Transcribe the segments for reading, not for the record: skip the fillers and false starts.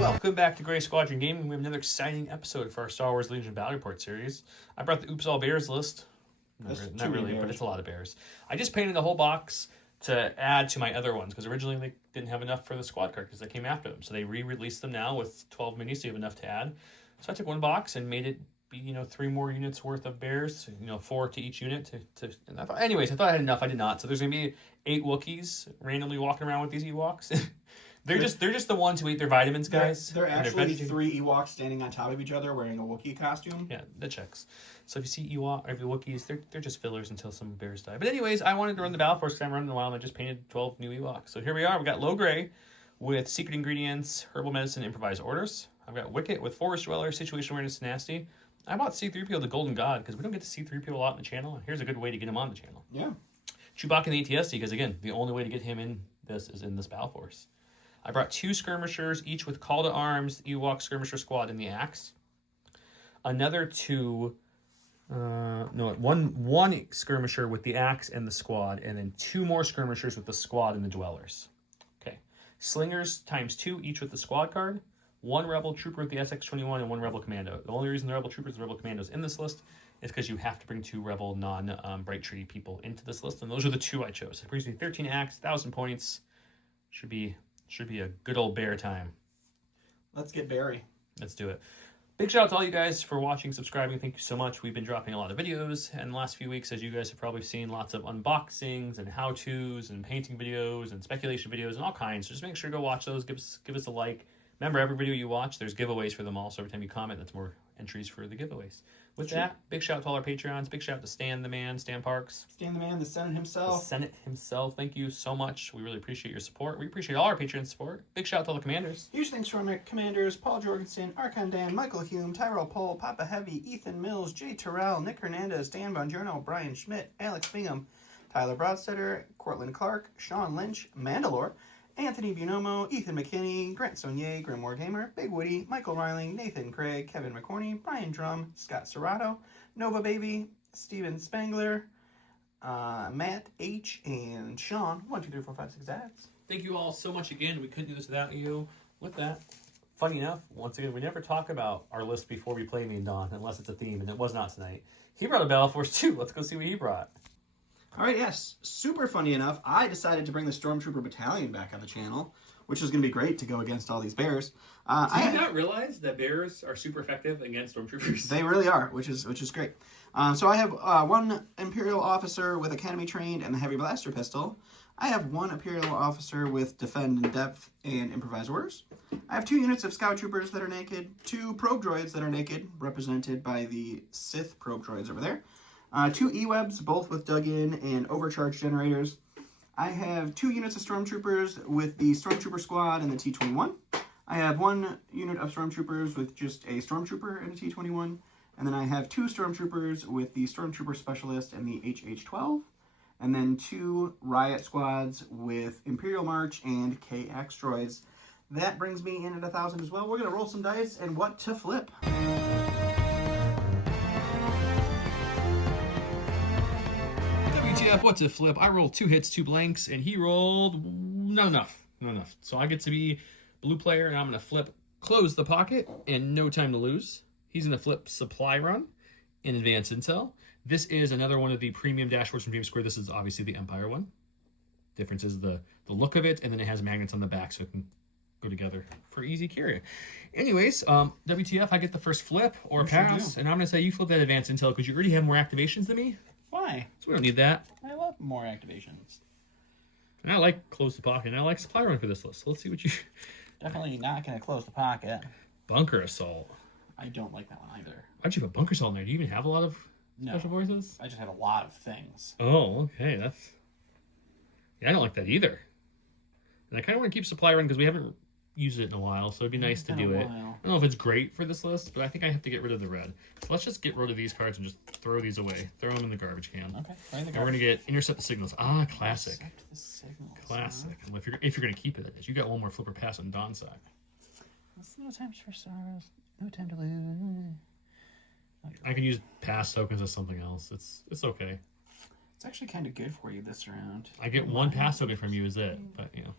Welcome back to Grey Squadron Gaming. We have another exciting episode for our Star Wars Legion Battle Report series. I brought the Oops All Bears list. Not really, but it's a lot of bears. I just painted the whole box to add to my other ones, because originally they didn't have enough for the squad card because they came after them. So they re-released them now with 12 minis, so you have enough to add. So I took one box and made it be, 3 more units worth of bears, 4 to each unit. I thought I had enough. I did not. So there's going to be 8 Wookiees randomly walking around with these Ewoks. They're just the ones who eat their vitamins, guys. They're actually 3 Ewoks standing on top of each other wearing a Wookiee costume. Yeah, that checks. So if you see Ewok or the Wookiees, they're just fillers until some bears die. But anyways, I wanted to run the Battle Force because I'm running a while and I just painted 12 new Ewoks. So here we are. We got Low Gray with Secret Ingredients, Herbal Medicine, Improvised Orders. I've got Wicket with Forest Dweller, Situation Awareness, Nasty. I bought C-3PO, the Golden God, because we don't get to see 3PO a lot in the channel. And here's a good way to get him on the channel. Yeah. Chewbacca and the ATSD, because again, the only way to get him in this is in this Battle Force. I brought 2 skirmishers, each with Call to Arms, Ewok Skirmisher Squad, and the Axe. Another 2, one skirmisher with the Axe and the Squad, and then 2 more skirmishers with the Squad and the Dwellers. Okay. Slingers times 2, each with the Squad card. 1 Rebel Trooper with the SX-21 and 1 Rebel Commando. The only reason the Rebel Troopers and Rebel Commandos in this list is because you have to bring 2 Rebel non-Bright Tree people into this list, and those are the 2 I chose. It brings me 13 Axe, 1,000 points. Should be a good old bear time. Let's get Barry. Let's do it. Big shout out to all you guys for watching, subscribing. Thank you so much. We've been dropping a lot of videos in the last few weeks, as you guys have probably seen, lots of unboxings and how-tos and painting videos and speculation videos and all kinds. So just make sure to go watch those. Give us a like. Remember, every video you watch, there's giveaways for them all. So every time you comment, that's more entries for the giveaways. With that, big shout out to all our Patreons. Big shout out to Stan the Man, Stan Parks. Stan the Man, the Senate himself. The Senate himself. Thank you so much. We really appreciate your support. We appreciate all our Patreon support. Big shout out to all the commanders. Huge thanks from our commanders: Paul Jorgensen, Archon Dan, Michael Hume, Tyrell Pohl, Papa Heavy, Ethan Mills, Jay Terrell, Nick Hernandez, Dan Bongiorno, Brian Schmidt, Alex Bingham, Tyler Broadstetter, Cortland Clark, Sean Lynch, Mandalore, Anthony Buonomo, Ethan McKinney, Grant Saunier, Grimoire Gamer, Big Woody, Michael Riling, Nathan Craig, Kevin McCorney, Brian Drum, Scott Serrato, Nova Baby, Steven Spangler, Matt H, and Sean. 1, 2, 3, 4, 5, 6 ads. Thank you all so much again. We couldn't do this without you. With that, funny enough, once again, we never talk about our list before we play Me and Don, unless it's a theme, and it was not tonight. He brought a Battle Force 2. Let's go see what he brought. All right, yes. Super funny enough, I decided to bring the Stormtrooper Battalion back on the channel, which is going to be great to go against all these bears. I did not realize that bears are super effective against Stormtroopers. They really are, which is great. So I have 1 Imperial officer with Academy Trained and the Heavy Blaster Pistol. I have 1 Imperial officer with Defend in Depth and Improvised Orders. I have 2 units of Scout Troopers that are naked, 2 Probe Droids that are naked, represented by the Sith Probe Droids over there. 2 E-Webs, both with dug-in and overcharge generators. I have 2 units of Stormtroopers with the Stormtrooper Squad and the T-21. I have 1 unit of Stormtroopers with just a Stormtrooper and a T-21. And then I have 2 Stormtroopers with the Stormtrooper Specialist and the HH-12. And then 2 Riot Squads with Imperial March and KX Droids. That brings me in at 1,000 as well. We're going to roll some dice and what to flip. WTF, what to flip? I rolled 2 hits, 2 blanks, and he rolled not enough. So I get to be blue player, and I'm going to flip Close the Pocket and No Time to Lose. He's going to flip Supply Run in Advanced Intel. This is another one of the premium dashboards from Dream Square. This is obviously the Empire one. Difference is the look of it, and then it has magnets on the back so it can go together for easy carry. Anyways, WTF, I get the first flip or pass, and I'm going to say you flip that Advanced Intel because you already have more activations than me. Why? So we don't need that. I love more activations. And I like Close the Pocket, and I like Supply Run for this list. So let's see what you... Definitely not going to close the pocket. Bunker Assault. I don't like that one either. Why'd you have a Bunker Assault in there? Do you even have a lot of special forces? I just have a lot of things. Oh, okay. That's... Yeah, I don't like that either. And I kind of want to keep Supply Run because we haven't used it in a while, so it'd be nice to do it. I don't know if it's great for this list, but I think I have to get rid of the red. So let's just get rid of these cards and just throw these away. Throw them in the garbage can. Okay, and we're going to get Intercept the Signals. Ah, classic. Intercept the Signals. Classic. Huh? Well, if you're going to keep it, you got one more flipper pass on Don's side. No times for sorrows. No time to lose. I can use pass tokens as something else. It's okay. It's actually kind of good for you this round. I get one pass token from you, is it? But, you know.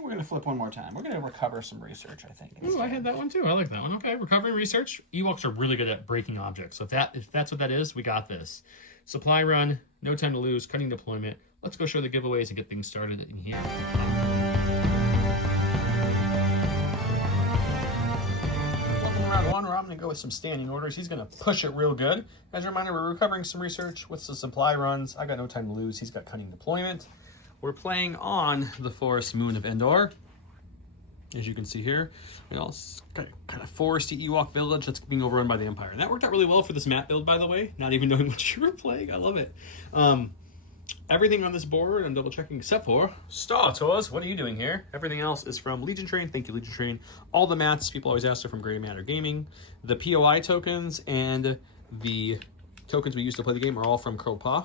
And we're going to flip one more time. We're going to recover some research, I think. Ooh, I had that one too. I like that one. Okay, recovery research. Ewoks are really good at breaking objects. So if that's what that is, we got this. Supply run, no time to lose, cutting deployment. Let's go show the giveaways and get things started in here. Welcome to round one, where I'm going to go with some standing orders. He's going to push it real good. As a reminder, we're recovering some research with some supply runs. I got no time to lose. He's got cunning deployment. We're playing on the forest moon of Endor. As you can see here, it's kind of foresty Ewok village that's being overrun by the Empire. And that worked out really well for this map build, by the way, not even knowing what you were playing. I love it. Everything on this board, I'm double checking, except for Star Tours. What are you doing here? Everything else is from Legion Train. Thank you, Legion Train. All the mats, people always ask, are from Grey Matter Gaming. The POI tokens and the tokens we use to play the game are all from Cropa.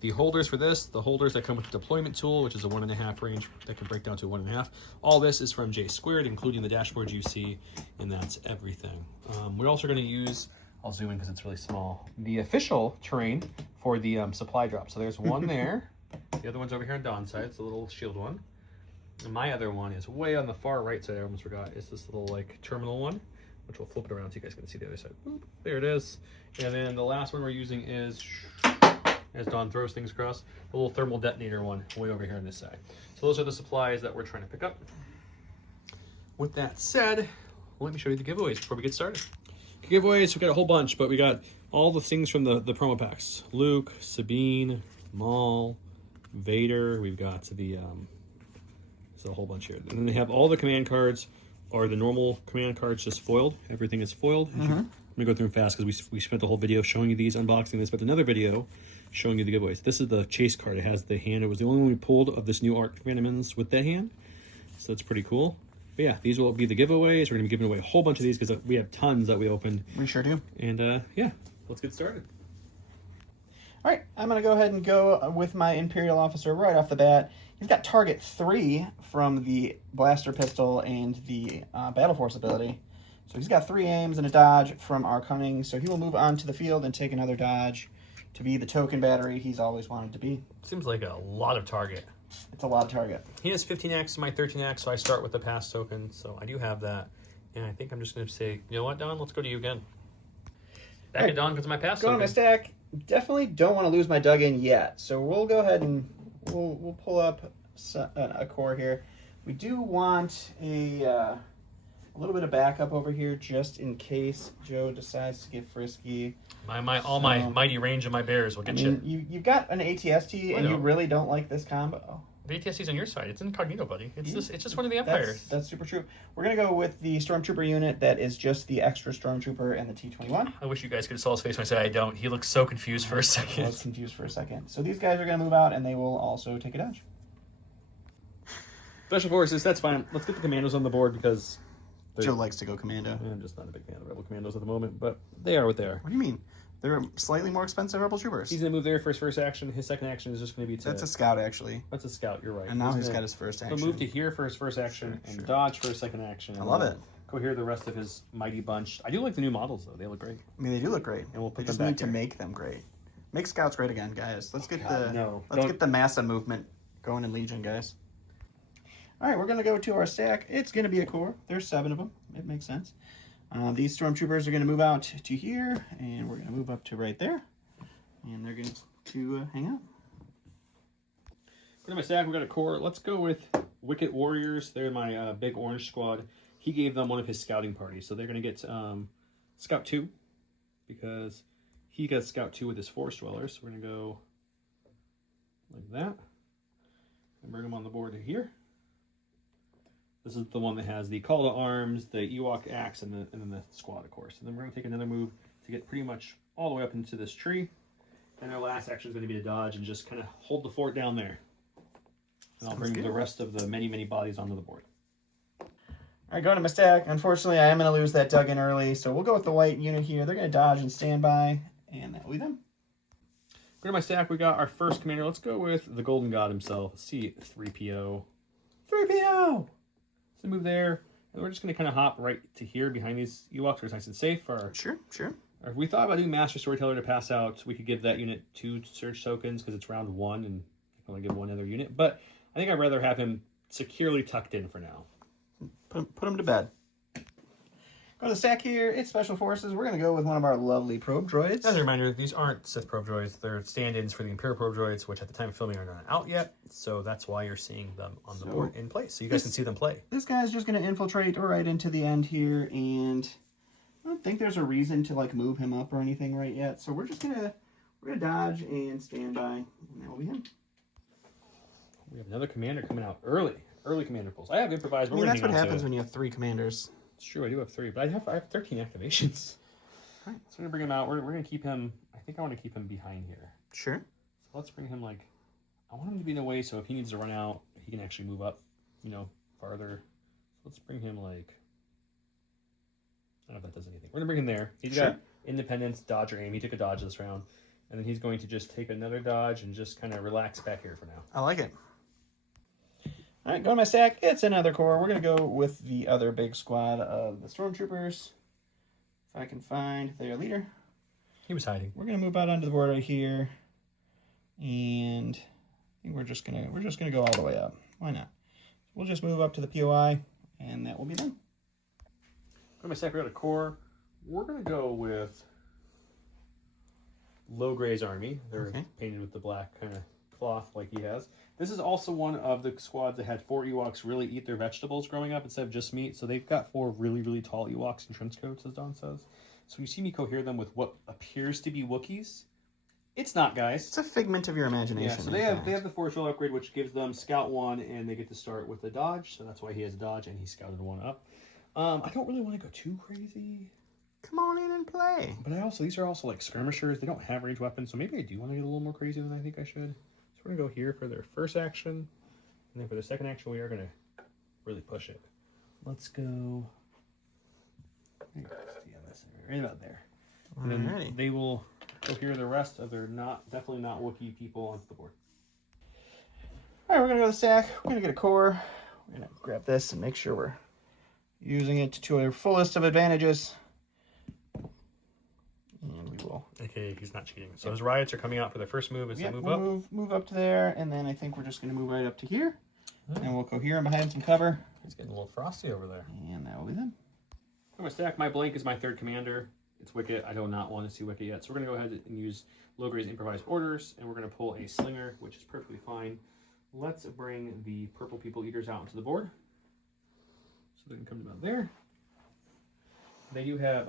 The holders for this, the holders that come with the deployment tool, which is a 1.5 range that can break down to 1.5. All this is from J Squared, including the dashboards you see, and that's everything. We're also going to use, I'll zoom in because it's really small, the official terrain for the supply drop. So there's one there. The other one's over here on Don's side. It's a little shield one. And my other one is way on the far right side. I almost forgot. It's this little like terminal one, which we'll flip it around so you guys can see the other side. Boop, there it is. And then the last one we're using is, as Don throws things across, the little thermal detonator one way over here on this side. So those are the supplies that we're trying to pick up. With that said, let me show you the giveaways before we get started. Giveaways, we got a whole bunch, but we got all the things from the promo packs. Luke, Sabine, Maul, Vader. We've got the, there's a whole bunch here. And then they have all the command cards, or the normal command cards just foiled. Everything is foiled. I'm going to go through them fast because we spent the whole video showing you these, unboxing this, but another video showing you the giveaways. This is the chase card. It has the hand. It was the only one we pulled of this new Arc Phantomins with that hand. So that's pretty cool. But yeah, these will be the giveaways. We're going to be giving away a whole bunch of these because we have tons that we opened. We sure do. And yeah, let's get started. All right, I'm going to go ahead and go with my Imperial Officer right off the bat. He's got target 3 from the blaster pistol and the Battle Force ability. So he's got 3 aims and a dodge from our cunning. So he will move on to the field and take another dodge to be the token battery he's always wanted to be. Seems like a lot of target. It's a lot of target. He has 15x, my 13x, so I start with the pass token. So I do have that. And I think I'm just going to say, you know what, Don? Let's go to you again. Back at Don because of my pass token. Go to my stack. Definitely don't want to lose my dug-in yet. So we'll go ahead and we'll pull up a core here. We do want a little bit of backup over here just in case Joe decides to get frisky. My mighty range of my bears will get you. You've got an ATST and you really don't like this combo. The ATST's on your side. It's incognito, buddy. It's just one of the Empires. That's super true. We're gonna go with the Stormtrooper unit that is just the extra Stormtrooper and the T-21. I wish you guys could have saw his face when I said I don't. He looked so confused for a second. I was confused for a second. So these guys are gonna move out and they will also take a dodge. Special Forces, that's fine. Let's get the commandos on the board because Joe likes to go commando. I'm just not a big fan of Rebel Commandos at the moment, but they are what they are. What do you mean? They're slightly more expensive Rebel Troopers. He's going to move there for his first action. His second action is just going to be to... That's a scout, actually. That's a scout, you're right. And now he's got his first action. He'll move to here for his first action and dodge for his second action. I love it. Go here the rest of his mighty bunch. I do like the new models, though. They look great. I mean, they do look great. And we'll put them back need to make them great. Make scouts great again, guys. Let's get get the massa movement going in Legion, guys. All right, we're going to go to our stack. It's going to be a core. There's 7 of them. It makes sense. These Stormtroopers are going to move out to here, and we're going to move up to right there. And they're going to hang out. Go to my stack. We got a core. Let's go with Wicked Warriors. They're my big orange squad. He gave them one of his scouting parties, so they're going to get Scout 2 because he got Scout 2 with his Force Dwellers. So we're going to go like that and bring them on the board here. This is the one that has the Call to Arms, the Ewok Axe, and then the squad, of course. And then we're going to take another move to get pretty much all the way up into this tree. And our last action is going to be to dodge and just kind of hold the fort down there. And I'll bring the rest of the many, many bodies onto the board. All right, going to my stack. Unfortunately, I am going to lose that dug in early, so we'll go with the white unit here. They're going to dodge and stand by, and that will be them. Go to my stack. We got our first commander. Let's go with the Golden God himself. C-3PO. 3PO! So move there. And we're just going to kind of hop right to here behind these Ewoks where it's nice and safe. Sure. Or if we thought about doing Master Storyteller to pass out, we could give that unit 2 search tokens because it's round 1 and I can only give one other unit. But I think I'd rather have him securely tucked in for now. Put them to bed. Go to the stack here. It's Special Forces. We're going to go with one of our lovely probe droids. As a reminder, these aren't Sith probe droids. They're stand-ins for the Imperial probe droids, which at the time of filming are not out yet. So that's why you're seeing them on the board in place. So you guys can see them play. This guy's just going to infiltrate right into the end here. And I don't think there's a reason to like move him up or anything right yet. So we're just going to dodge and stand by. And that will be him. We have another commander coming out early. Early commander pulls. I have improvised. I mean, that's what happens when you have 3 commanders. It's true, I do have 3, but I have 13 activations. All right, so we're gonna bring him out. We're gonna keep him. I think I want to keep him behind here. Sure. So let's bring him like. I want him to be in a way so if he needs to run out, he can actually move up, farther. So let's bring him like. I don't know if that does anything. We're gonna bring him there. He's got independence, dodge or aim. He took a dodge this round, and then he's going to just take another dodge and just kind of relax back here for now. I like it. All right, go to my stack. It's another core. We're going to go with the other big squad of the Stormtroopers. If I can find their leader. He was hiding. We're going to move out onto the board right here. And I think we're just going to go all the way up. Why not? We'll just move up to the POI, and that will be done. Go to my stack. We got a core. We're going to go with Low Gray's army. They're painted with the black kind of cloth like he has. This is also one of the squads that had 4 Ewoks really eat their vegetables growing up instead of just meat. So they've got 4 really, really tall Ewoks in trench coats, as Don says. So you see me cohere them with what appears to be Wookiees. It's not, guys. It's a figment of your imagination. Yeah, so they have the Force Roll upgrade, which gives them Scout 1, and they get to start with a dodge. So that's why he has a dodge, and he scouted 1 up. I don't really want to go too crazy. Come on in and play. But these are also like skirmishers. They don't have range weapons, so maybe I do want to get a little more crazy than I think I should. So we're going to go here for their first action. And then for their second action, we are going to really push it. Let's go... right about there. And then they will go here the rest of their definitely not Wookiee people onto the board. All right, we're going to go to the stack. We're going to get a core. We're going to grab this and make sure we're using it to our fullest of advantages. And we will. Okay, he's not cheating. So his riots are coming out for their first move as they move up. Move up to there, and then I think we're just going to move right up to here. And we'll cohere him behind some cover. He's getting a little frosty over there. And that will be them. I'm going to stack. My blank is my 3rd commander. It's Wicket. I do not want to see Wicket yet. So we're going to go ahead and use Low Gray's improvised orders, and we're going to pull a Slinger, which is perfectly fine. Let's bring the Purple People Eaters out onto the board. So they can come about there. They do have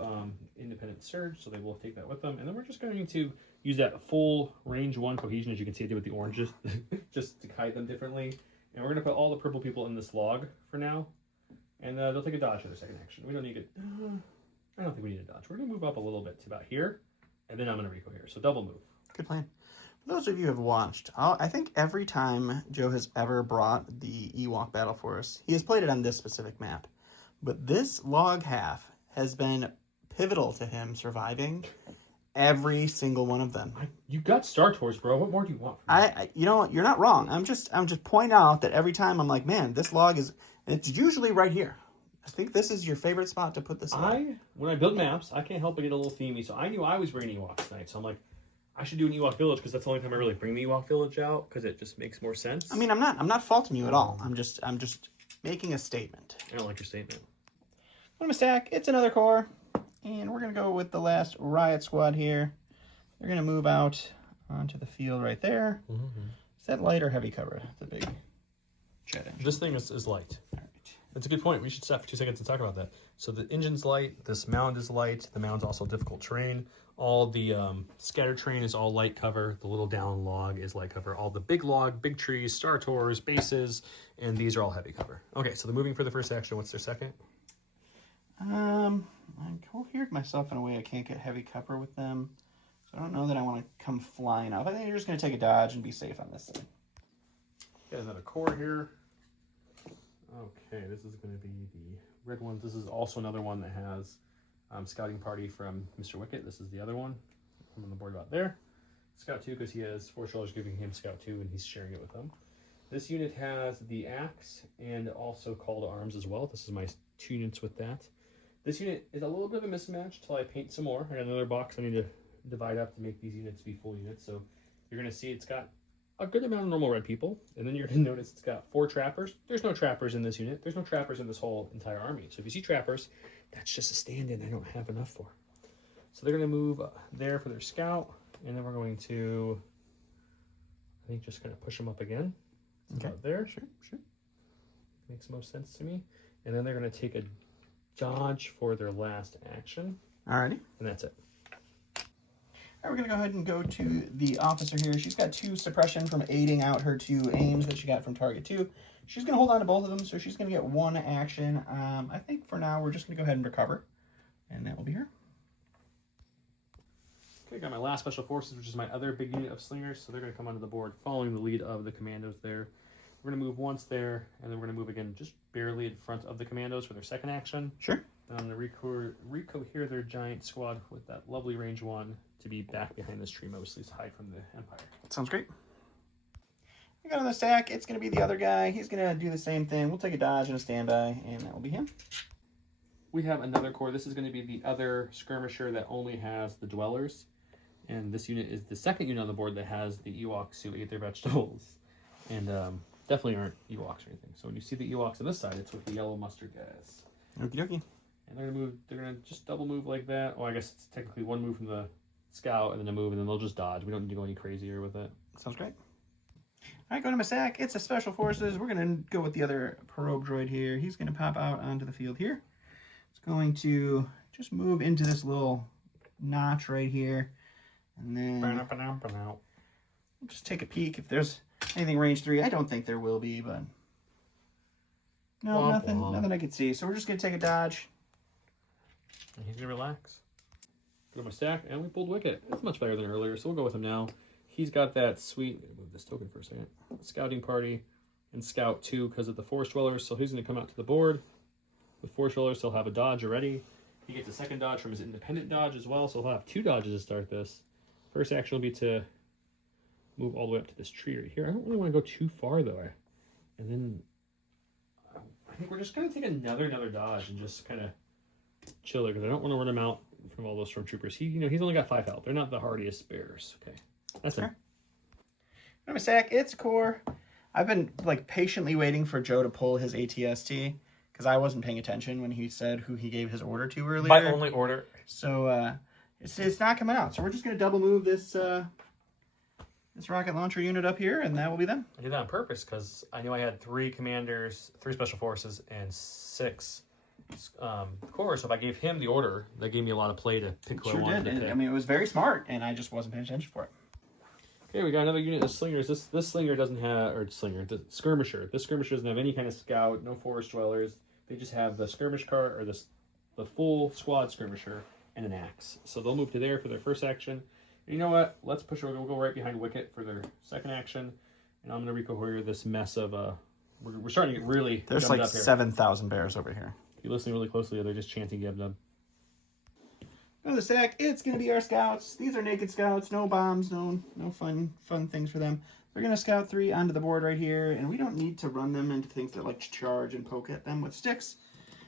independent surge, so they will take that with them. And then we're just going to use that full range 1 cohesion, as you can see I did with the oranges, just to hide them differently. And we're going to put all the purple people in this log for now. And they'll take a dodge for their second action. We don't need it. I don't think we need a dodge. We're going to move up a little bit to about here. And then I'm going to recohere. So double move. Good plan. For those of you who have watched, I think every time Joe has ever brought the Ewok battle for us, he has played it on this specific map. But this log half has been pivotal to him surviving every single one of them. You got Star Tours, bro. What more do you want from me? You know what? You're not wrong. I'm just pointing out that every time I'm like, man, this log is. It's usually right here. I think this is your favorite spot to put this. When I build maps, I can't help but get a little themey. So I knew I was bringing Ewoks tonight. So I'm like, I should do an Ewok village because that's the only time I really bring the Ewok village out because it just makes more sense. I mean, I'm not faulting you at all. I'm just making a statement. I don't like your statement. I'm gonna stack. It's another core, and we're gonna go with the last riot squad here. They're gonna move out onto the field right there. Is that light or heavy cover? The big jet engine. This thing is light. All right. That's a good point. We should stop for 2 seconds and talk about that. So the engine's light. This mound is light. The mound's also difficult terrain. All the scattered terrain is all light cover. The little down log is light cover. All the big log, big trees, star tours, bases, and these are all heavy cover. Okay, so they're moving for the first action. What's their second? I cohered myself in a way I can't get heavy cover with them. So I don't know that I want to come flying up. I think you're just going to take a dodge and be safe on this side. Got another core here. Okay, this is going to be the red one. This is also another one that has scouting party from Mr. Wicket. This is the other one. I'm on the board about there. Scout 2 because he has 4 shoulders giving him Scout 2 and he's sharing it with them. This unit has the axe and also call to arms as well. This is my 2 units with that. This unit is a little bit of a mismatch until I paint some more. I got another box I need to divide up to make these units be full units. So you're going to see it's got a good amount of normal red people. And then you're going to notice it's got 4 trappers. There's no trappers in this unit. There's no trappers in this whole entire army. So if you see trappers, that's just a stand-in I don't have enough for. So they're going to move there for their scout. And then we're going to, I think, just going to push them up again. Okay. About there. Sure. Makes most sense to me. And then they're going to take a dodge for their last action. Alrighty. And that's it. All right, we're going to go ahead and go to the officer here. She's got 2 suppression from aiding out her 2 aims that she got from target 2. She's going to hold on to both of them, so she's going to get 1 action. I think for now we're just going to go ahead and recover, and that will be her. Okay, got my last special forces, which is my other big unit of slingers, so they're going to come onto the board following the lead of the commandos there. We're going to move once there, and then we're going to move again just barely in front of the commandos for their second action. Sure. Then I'm going to recohere their giant squad with that lovely range 1 to be back behind this tree mostly to hide from the Empire. Sounds great. I got on the stack. It's going to be the other guy. He's going to do the same thing. We'll take a dodge and a standby, and that will be him. We have another corps. This is going to be the other skirmisher that only has the dwellers. And this unit is the second unit on the board that has the Ewoks who ate their vegetables. And definitely aren't Ewoks or anything. So when you see the Ewoks on this side, it's with the yellow mustard guys. Okie dokie. And they're going to just double move like that. Oh, I guess it's technically 1 move from the scout and then a move, and then they'll just dodge. We don't need to go any crazier with it. Sounds great. All right, going to my sack. It's a special forces. We're going to go with the other probe droid here. He's going to pop out onto the field here. It's going to just move into this little notch right here. And then we'll just take a peek if there's anything range 3. I don't think there will be, but no, nothing I could see. So we're just going to take a dodge. And he's going to relax. Go to my stack, and we pulled Wicket. It's much better than earlier, so we'll go with him now. He's got that sweet, move this token for a second, scouting party and scout 2 because of the forest dwellers, so he's going to come out to the board. With forest dwellers, he'll have a dodge already. He gets a second dodge from his independent dodge as well, so he'll have 2 dodges to start this. First action will be to move all the way up to this tree right here. I don't really want to go too far, though. And then I think we're just going to take another dodge and just kind of chill there because I don't want to run him out from all those stormtroopers. He's only got 5 health. They're not the hardiest bears. Okay, that's it. I'm a sack. It's a core. I've been patiently waiting for Joe to pull his ATST because I wasn't paying attention when he said who he gave his order to earlier. My only order. So it's not coming out. So we're just gonna double move this this rocket launcher unit up here, and that will be them. I did that on purpose because I knew I had 3 commanders, 3 special forces, and 6 corps. So if I gave him the order, that gave me a lot of play to pick who I wanted to pick. I mean, it was very smart, and I just wasn't paying attention for it. Okay, we got another unit of slingers. This slinger doesn't have, or slinger, the skirmisher. This skirmisher doesn't have any kind of scout, no forest dwellers. They just have the skirmish cart, or the full squad skirmisher, and an axe. So they'll move to there for their first action. And you know what? Let's push over. We'll go right behind Wicket for their second action. And I'm going to recohere this mess of, we're starting to get really There's like up here. 7,000 bears over here. If you listen really closely, they're just chanting Geb Dub. On the sack, it's going to be our scouts. These are naked scouts, no bombs, no fun things for them. They're going to scout 3 onto the board right here, and we don't need to run them into things that like to charge and poke at them with sticks.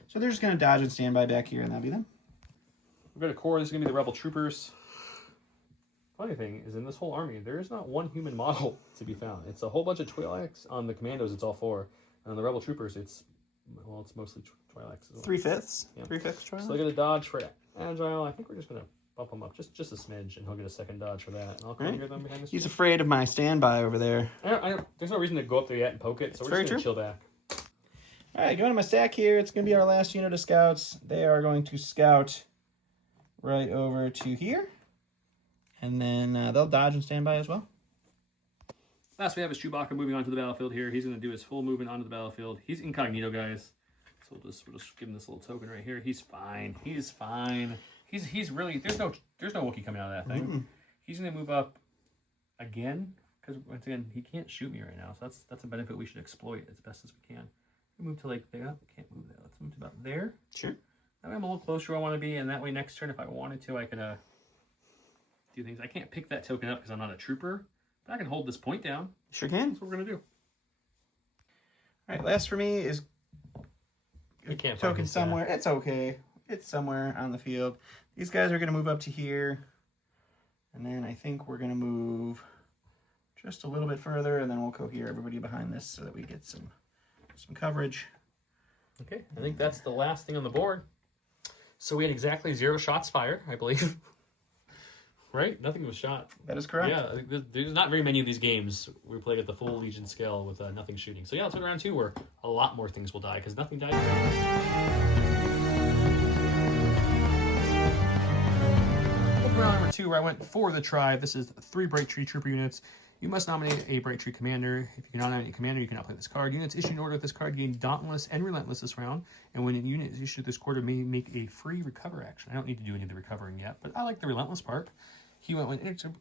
So they're just going to dodge and stand by back here, and that'll be them. We've got a core. This is going to be the rebel troopers. Funny thing is, in this whole army, there is not one human model to be found. It's a whole bunch of Twi'leks. On the commandos, it's all 4. And on the rebel troopers, it's mostly Twi'leks as well. 3/5? Yeah. 3/5 Twi'lek? So they're going to dodge for agile. I think we're just going to bump him up just a smidge, and he'll get a second dodge for that. And I'll come near them behind this. He's afraid of my standby over there. There's no reason to go up there yet and poke it, so we're just going to chill back. All right, going to my stack here. It's going to be our last unit of scouts. They are going to scout right over to here. And then they'll dodge and stand by as well. Last we have is Chewbacca moving onto the battlefield here. He's going to do his full movement onto the battlefield. He's incognito, guys. So we'll just give him this little token right here. He's fine. He's fine. He's really, there's no Wookiee coming out of that thing. Mm-hmm. He's going to move up again because once again he can't shoot me right now. So that's a benefit we should exploit as best as we can. We move to like there. Can't move that. Let's move to about there. Sure. That way I'm a little closer where I want to be, and that way next turn if I wanted to I could do things. I can't pick that token up because I'm not a trooper, but I can hold this point down. Sure can. That's what we're gonna do. All right, last for me is a token somewhere. It's okay. It's somewhere on the field. These guys are gonna move up to here, and then I think we're gonna move just a little bit further, and then we'll cohere everybody behind this so that we get some coverage. Okay, I think that's the last thing on the board. So we had exactly 0 shots fired, I believe. Right? Nothing was shot. That is correct. Yeah, there's not very many of these games we played at the full Legion scale with nothing shooting. So yeah, let's go to round 2 where a lot more things will die because nothing died. Round number 2 where I went for the tribe. This is 3 Bright Tree Trooper units. You must nominate a Bright Tree commander. If you cannot nominate a commander, you cannot play this card. Units issued in order with this card gain Dauntless and Relentless this round. And when a unit is issued this quarter, may make a free recover action. I don't need to do any of the recovering yet, but I like the Relentless part. He went with inexorable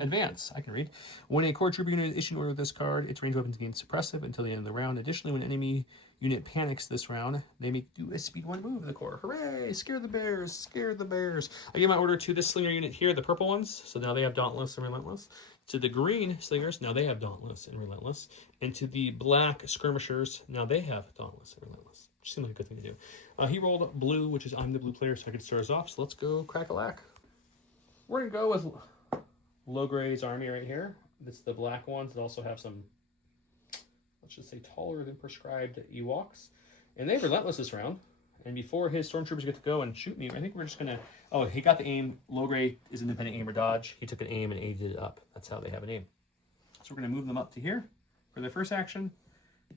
advance. I can read. When a core trooper unit is issued in order with this card, its range weapons gain suppressive until the end of the round. Additionally, when an enemy unit panics this round, they may do a speed 1 move with the core. Hooray! Scare the bears! Scare the bears! I give my order to this slinger unit here, the purple ones. So now they have Dauntless and Relentless. To the green slingers, now they have Dauntless and Relentless. And to the black skirmishers, now they have Dauntless and Relentless. Which seemed like a good thing to do. He rolled blue, which is I'm the blue player, so I can start us off. So let's go crack-a-lack. We're going to go with Logray's army right here. This is the black ones that also have some, let's just say, taller than prescribed Ewoks. And they have Relentless this round. And before his stormtroopers get to go and shoot me, I think we're just going to... Oh, he got the aim. Logray is independent aim or dodge. He took an aim and aided it up. That's how they have an aim. So we're going to move them up to here for their first action.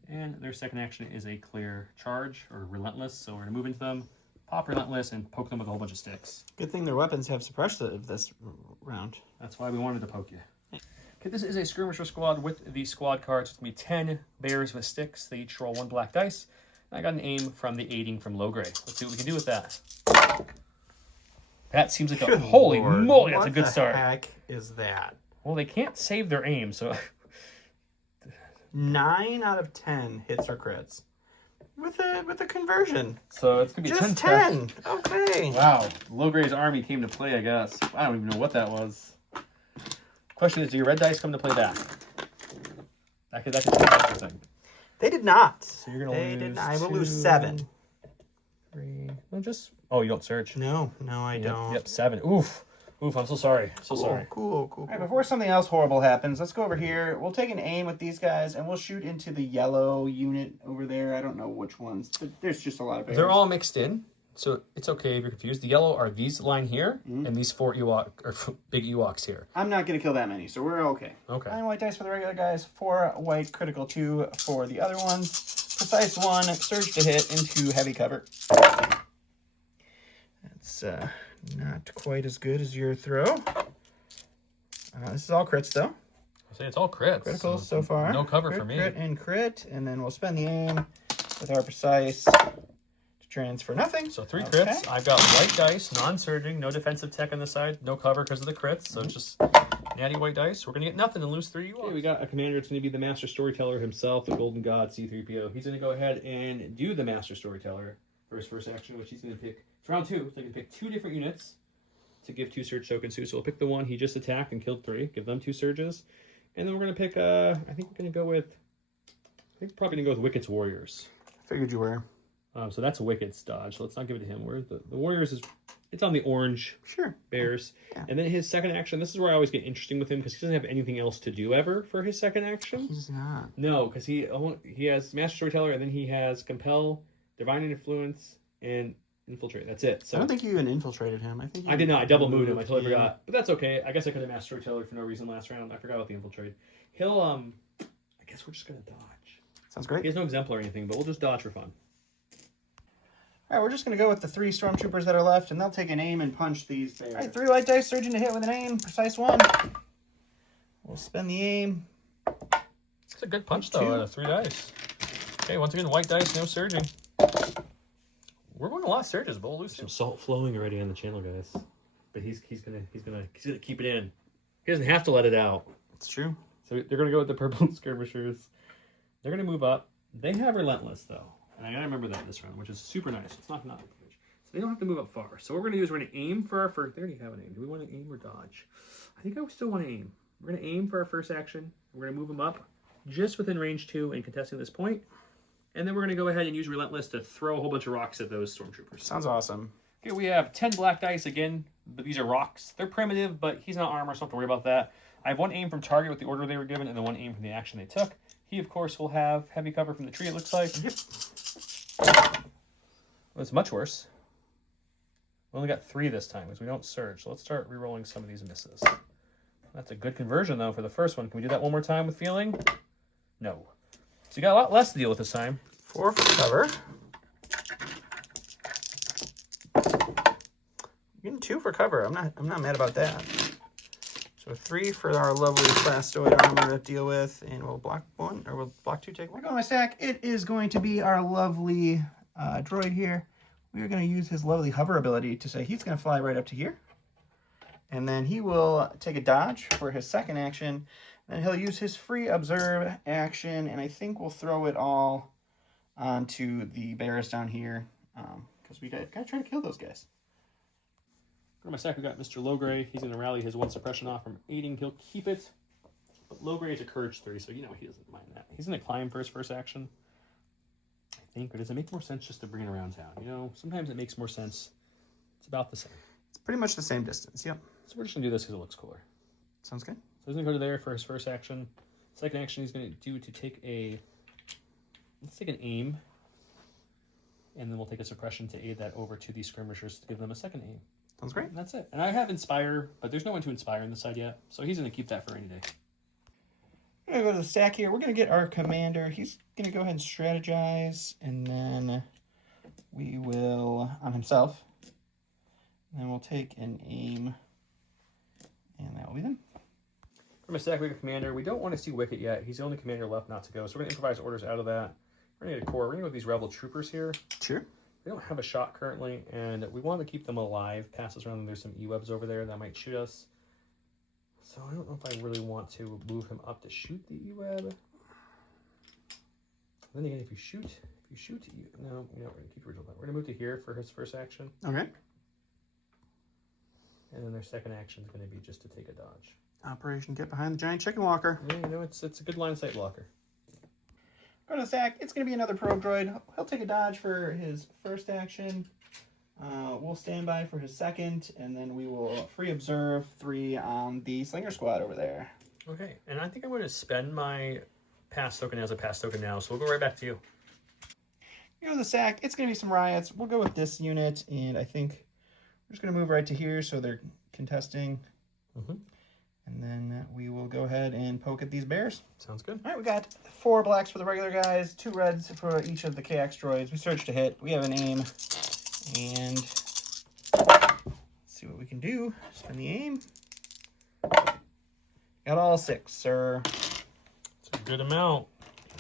And their second action is a clear charge or Relentless. So we're going to move into them, pop Relentless, and poke them with a whole bunch of sticks. Good thing their weapons have suppressive this round. That's why we wanted to poke you. Okay, this is a skirmisher squad with the squad cards. It's going to be 10 bears with sticks. They each roll 1 black dice. And I got an aim from the aiding from Logray. Let's see what we can do with that. That seems like a... Holy moly, that's a good start. What the heck is that? Well, they can't save their aim, so... 9 out of 10 hits or crits. With a conversion. So it's going to be just 10. Okay. Wow. Logray's army came to play, I guess. I don't even know what that was. Question is, do your red dice come to play back? That could change everything. They did not. So you're going to lose did not. I will 2, lose 7. 3... No, just... Oh, you don't search? No, I don't. Yep, 7. Oof, I'm so sorry. Sorry. Cool. All right, before something else horrible happens, let's go over here. We'll take an aim with these guys, and we'll shoot into the yellow unit over there. I don't know which ones, but there's just a lot of bears. They're all mixed in, so it's okay if you're confused. The yellow are these line here, and these 4 big Ewoks here. I'm not going to kill that many, so we're okay. Okay. 9 white dice for the regular guys, 4 white critical 2 for the other ones. Precise 1, surge to hit into heavy cover. That's not quite as good as your throw. This is all crits, though. I say it's all crits. Criticals so far. No cover for me. Crit, and then we'll spend the aim with our precise to transfer nothing. So 3 crits. I've got white dice, non-surging, no defensive tech on the side, no cover because of the crits. So just natty white dice. We're going to get nothing and lose 3 Ewoks. Okay, we got a commander. It's going to be the Master Storyteller himself, the Golden God C-3PO. He's going to go ahead and do the Master Storyteller for his first action, which he's going to pick. It's round 2, so he can pick 2 different units to give 2 surge tokens to. So we'll pick the one he just attacked and killed 3. Give them 2 surges. And then we're going to pick, I think we're going to go with, probably going to go with Wicket's Warriors. Figured you were. So that's a Wicket's dodge. So let's not give it to him. Where the Warriors is, it's on the orange bears. Yeah. And then his second action, this is where I always get interesting with him because he doesn't have anything else to do ever for his second action. He's not. No, because he has Master Storyteller and then he has Compel, Divine Influence, and Infiltrate. That's it. So I don't think you even infiltrated him. I did not. I double moved him. I totally forgot. But that's okay. I guess I could have Master Storyteller for no reason last round. I forgot about the Infiltrate. He'll, I guess we're just going to dodge. Sounds great. He has no Exemplar or anything, but we'll just dodge for fun. All right, we're just going to go with the 3 Stormtroopers that are left, and they'll take an aim and punch these bears. All right, 3 white dice, surging to hit with an aim. Precise 1. We'll spend the aim. It's a good punch, though, out of 3 dice. Okay, once again, white dice, no surging. We're going a lot of surges, but we'll lose some salt flowing already on the channel, guys. But he's gonna keep it in. He doesn't have to let it out. It's true. So they're gonna go with the purple skirmishers. They're gonna move up. They have Relentless though, and I gotta remember that this round, which is super nice. It's not. So they don't have to move up far. So what we're gonna do is we're gonna aim for our first. They already have an aim. Do we want to aim or dodge? I think I still want to aim. We're gonna aim for our first action. We're gonna move them up just within range 2 and contesting this point. And then we're going to go ahead and use Relentless to throw a whole bunch of rocks at those stormtroopers. Sounds awesome. Okay, we have 10 black dice again, but these are rocks. They're primitive, but he's not armor, so I don't have to worry about that. I have 1 aim from target with the order they were given, and then 1 aim from the action they took. He, of course, will have heavy cover from the tree, it looks like. Yep. Well, it's much worse. We only got 3 this time because we don't surge. So let's start re-rolling some of these misses. That's a good conversion, though, for the first one. Can we do that one more time with feeling? No. So you got a lot less to deal with this time. 4 for cover. Getting 2 for cover. I'm not mad about that. So 3 for our lovely plastoid armor to deal with, and we'll block 1, or we'll block 2, take 1. On my stack, it is going to be our lovely droid here. We are going to use his lovely hover ability to say he's going to fly right up to here. And then he will take a dodge for his second action. Then he'll use his free observe action, and I think we'll throw it all onto the bears down here, because we got to try to kill those guys. For my stack, we got Mr. Logray. He's going to rally his 1 suppression off from aiding. He'll keep it. But Logray is a courage 3, so you know he doesn't mind that. He's going to climb for his first action. I think, or does it make more sense just to bring it around town? You know, sometimes it makes more sense. It's about the same. It's pretty much the same distance, yep. So we're just going to do this because it looks cooler. Sounds good. So he's going to go to there for his first action. Second action he's going to do to take a... Let's take an aim. And then we'll take a suppression to aid that over to the skirmishers to give them a second aim. Sounds great. And that's it. And I have Inspire, but there's no one to Inspire on the side yet. So he's going to keep that for any day. We're going to go to the stack here. We're going to get our commander. He's going to go ahead and strategize. And then we will, on himself. And then we'll take an aim. And that will be them. For my stack, we got commander. We don't want to see Wicket yet. He's the only commander left not to go. So we're going to improvise orders out of that. We're going to get a core. We're going to go with these rebel troopers here. Sure. They don't have a shot currently, and we want to keep them alive. Pass us around, and there's some E-webs over there that might shoot us. So I don't know if I really want to move him up to shoot the E-web. Then again, if you shoot, no, we're going to keep original plan. We're going to move to here for his first action. Okay. And then their second action is going to be just to take a dodge. Operation Get Behind the Giant Chicken Walker. Yeah, you know, it's a good line of sight blocker. Go to the stack. It's going to be another probe droid. He'll take a dodge for his first action. We'll stand by for his second, and then we will free observe 3 on the Slinger Squad over there. Okay, and I think I'm going to spend my pass token as a pass token now, so we'll go right back to you. Go to the stack. It's going to be some riots. We'll go with this unit, and I think we're just going to move right to here so they're contesting. Mm-hmm. And then we will go ahead and poke at these bears. Sounds good. All right, we got 4 blacks for the regular guys, 2 reds for each of the KX droids. We search to hit. We have an aim. And let's see what we can do. Spend the aim. Got all 6, sir. It's a good amount.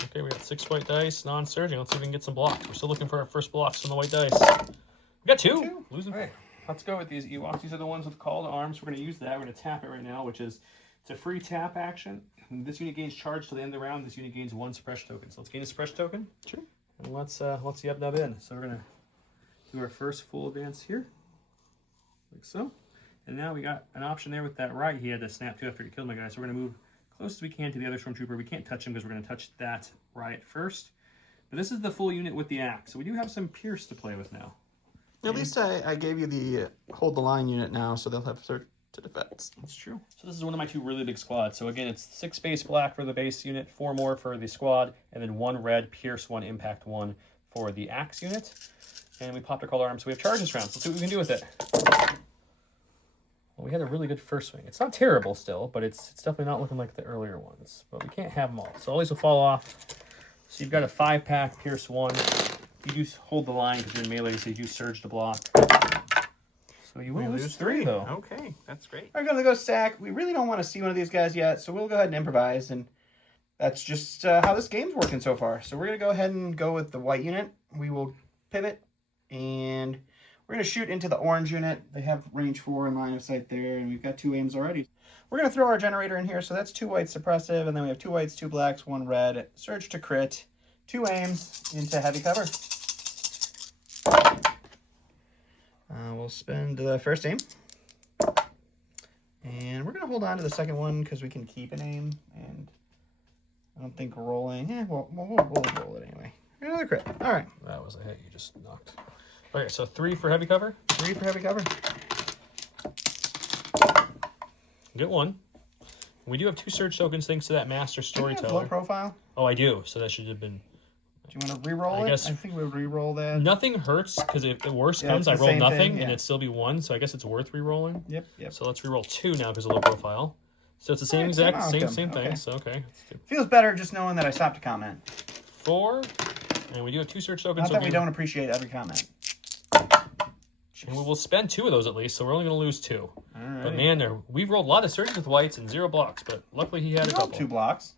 Okay, we got 6 white dice, non-surging. Let's see if we can get some blocks. We're still looking for our first blocks from the white dice. We got 2. Losing. All right, let's go with these Ewoks. These are the ones with call to arms. We're going to use that. We're going to tap it right now, which is it's a free tap action. And this unit gains charge till the end of the round. This unit gains 1 suppression token. So let's gain a suppression token. Sure. And let's yub nub in. So we're going to do our first full advance here, like so. And now we got an option there with that right. He had to snap 2 after he killed my guy. So we're going to move close as we can to the other stormtrooper. We can't touch him because we're going to touch that riot first. But this is the full unit with the axe. So we do have some Pierce to play with now. At least I gave you the hold the line unit now, so they'll have search to defense. That's true. So this is one of my 2 really big squads. So again, it's 6 base black for the base unit, 4 more for the squad, and then 1 red, Pierce 1, Impact 1 for the axe unit. And we popped our call to arms, so we have charge this round. So let's see what we can do with it. Well, we had a really good first swing. It's not terrible still, but it's definitely not looking like the earlier ones. But we can't have them all. So all these will fall off. So you've got a 5-pack, Pierce 1. You do hold the line because you're in melee, so you do surge to block. So you will lose 3, though. Okay, that's great. We're going to go stack. We really don't want to see one of these guys yet, so we'll go ahead and improvise. And that's just how this game's working so far. So we're going to go ahead and go with the white unit. We will pivot, and we're going to shoot into the orange unit. They have range 4 and line of sight there, and we've got 2 aims already. We're going to throw our generator in here, so that's 2 whites suppressive, and then we have 2 whites, 2 blacks, 1 red. Surge to crit, 2 aims into heavy cover. We'll spend the first aim. And we're going to hold on to the second one because we can keep an aim. And I don't think rolling... we'll roll it anyway. Another crit. All right. That was a hit you just knocked. Okay, so 3 for heavy cover. 3 for heavy cover. Get 1. We do have 2 surge tokens thanks to that master Do you have storyteller. low profile? Oh, I do. So that should have been. Do you want to re-roll it? guess I think we would re-roll that. Nothing hurts because if the worst Yeah, comes, I it's the roll same nothing thing, and yeah. it'd still be 1. So I guess it's worth re-rolling. Yep, yep. So let's re-roll 2 now because of low profile. So it's the same Alright, exact same outcome. thing. Okay. So okay. Let's do Feels better just knowing that I stopped a comment. 4, and we do have 2 surge tokens. Not so that we don't appreciate every comment. And we will spend 2 of those at least, so we're only going to lose 2. Alright. But man, we've rolled a lot of surges with whites and 0 blocks, but luckily he had a couple. 2 blocks.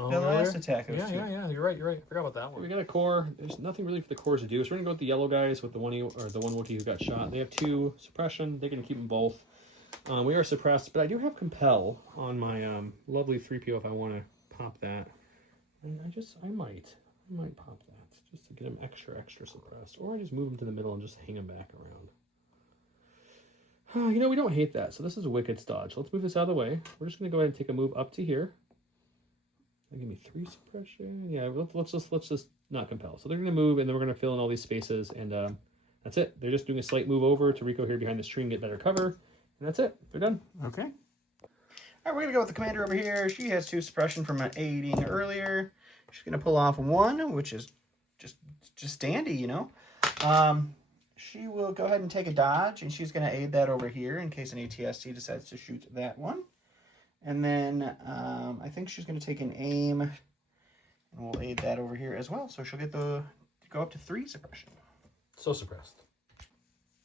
Oh, The last really? attack was Yeah, 2. yeah. You're right. I forgot about that one. We got a core. There's nothing really for the cores to do. So we're gonna go with the yellow guys with the one Wookiee who got shot. They have 2 suppression. They're gonna keep them both. We are suppressed, but I do have compel on my lovely 3PO if I want to pop that. And I might pop that just to get them extra suppressed, or I just move them to the middle and just hang them back around. You know, we don't hate that. So this is a wicked dodge. Let's move this out of the way. We're just gonna go ahead and take a move up to here. Give me 3 suppression. Yeah, let's just not compel. So they're gonna move, and then we're gonna fill in all these spaces, and that's it. They're just doing a slight move over to Rico here behind this tree and get better cover, and that's it. They're done. Okay. All right, we're gonna go with the commander over here. She has 2 suppression from aiding earlier. She's gonna pull off 1, which is just dandy, you know. She will go ahead and take a dodge, and she's gonna aid that over here in case an ATST decides to shoot that one. And then I think she's going to take an aim, and we'll aid that over here as well. So she'll get go up to 3 suppression. So suppressed.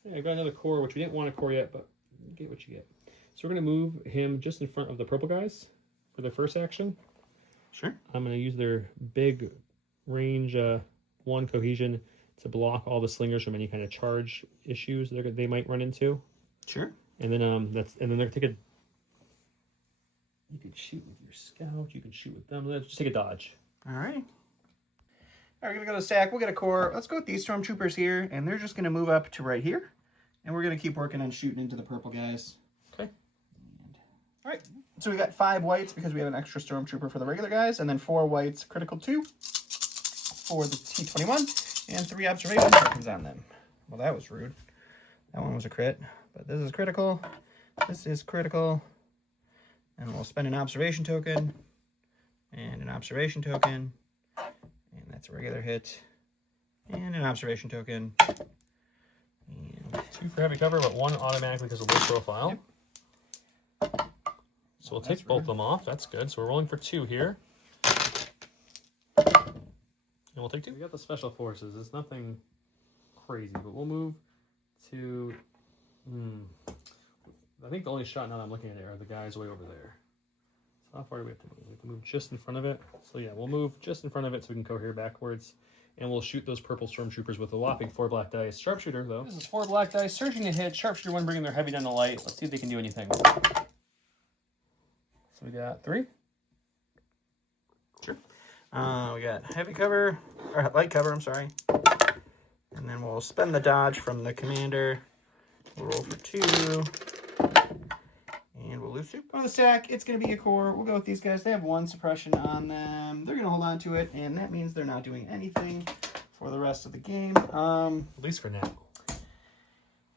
Yeah, I got another core, which we didn't want a core yet, but you get what you get. So we're going to move him just in front of the purple guys for their first action. Sure. I'm going to use their big range 1 cohesion to block all the slingers from any kind of charge issues they might run into. Sure. And then they're going to take a. You can shoot with your scout. You can shoot with them. Let's just take a dodge. All right. All right, we're going to go to stack. We'll get a core. Let's go with these stormtroopers here, and they're just going to move up to right here. And we're going to keep working on shooting into the purple guys. Okay. All right. So we got 5 whites because we have an extra stormtrooper for the regular guys, and then 4 whites, critical 2 for the T-21, and 3 observation tokens on them. Well, that was rude. That one was a crit, but this is critical. This is critical. And we'll spend an observation token, and an observation token, and that's a regular hit, and an observation token, and 2 for heavy cover, but 1 automatically because of low profile. Yep. So we'll take both of them off. That's good. So we're rolling for 2 here. And we'll take 2. We got the special forces. It's nothing crazy, but we'll move to... I think the only shot now that I'm looking at it are the guys way over there. So how far do we have to move? We have to move just in front of it. So yeah, we'll move just in front of it so we can cohere backwards. And we'll shoot those purple stormtroopers with a whopping 4 black dice. Sharpshooter, though. This is 4 black dice. Surging to hit. Sharpshooter 1 bringing their heavy down the light. Let's see if they can do anything. So we got 3. Sure. We got heavy cover, or light cover, I'm sorry. And then we'll spend the dodge from the commander. We'll roll for 2. And we'll lose 2. Go to the stack. It's going to be a core. We'll go with these guys. They have 1 suppression on them. They're going to hold on to it, and that means they're not doing anything for the rest of the game. At least for now.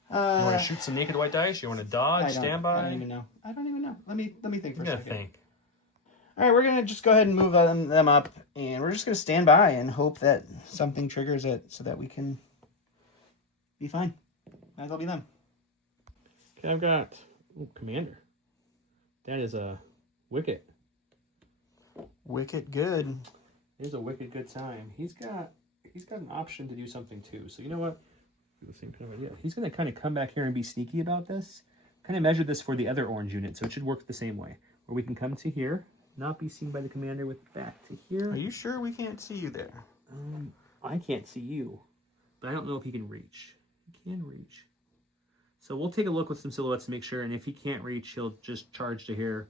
You want to shoot some naked white dice? You want to dodge, standby? I don't even know. Let me think for a second. Think. All right, we're going to just go ahead and move them up, and we're just going to stand by and hope that something triggers it so that we can be fine. That'll be them. Okay, I've got commander. That is a wicket. Wicket good. Here's a wicked good time. He's got an option to do something too. So you know what? Do the same kind of idea. He's going to kind of come back here and be sneaky about this. Kind of measure this for the other orange unit, so it should work the same way. Where we can come to here, not be seen by the commander with back to here. Are you sure we can't see you there? I can't see you, but I don't know if he can reach. He can reach. So we'll take a look with some silhouettes to make sure, and if he can't reach, he'll just charge to here.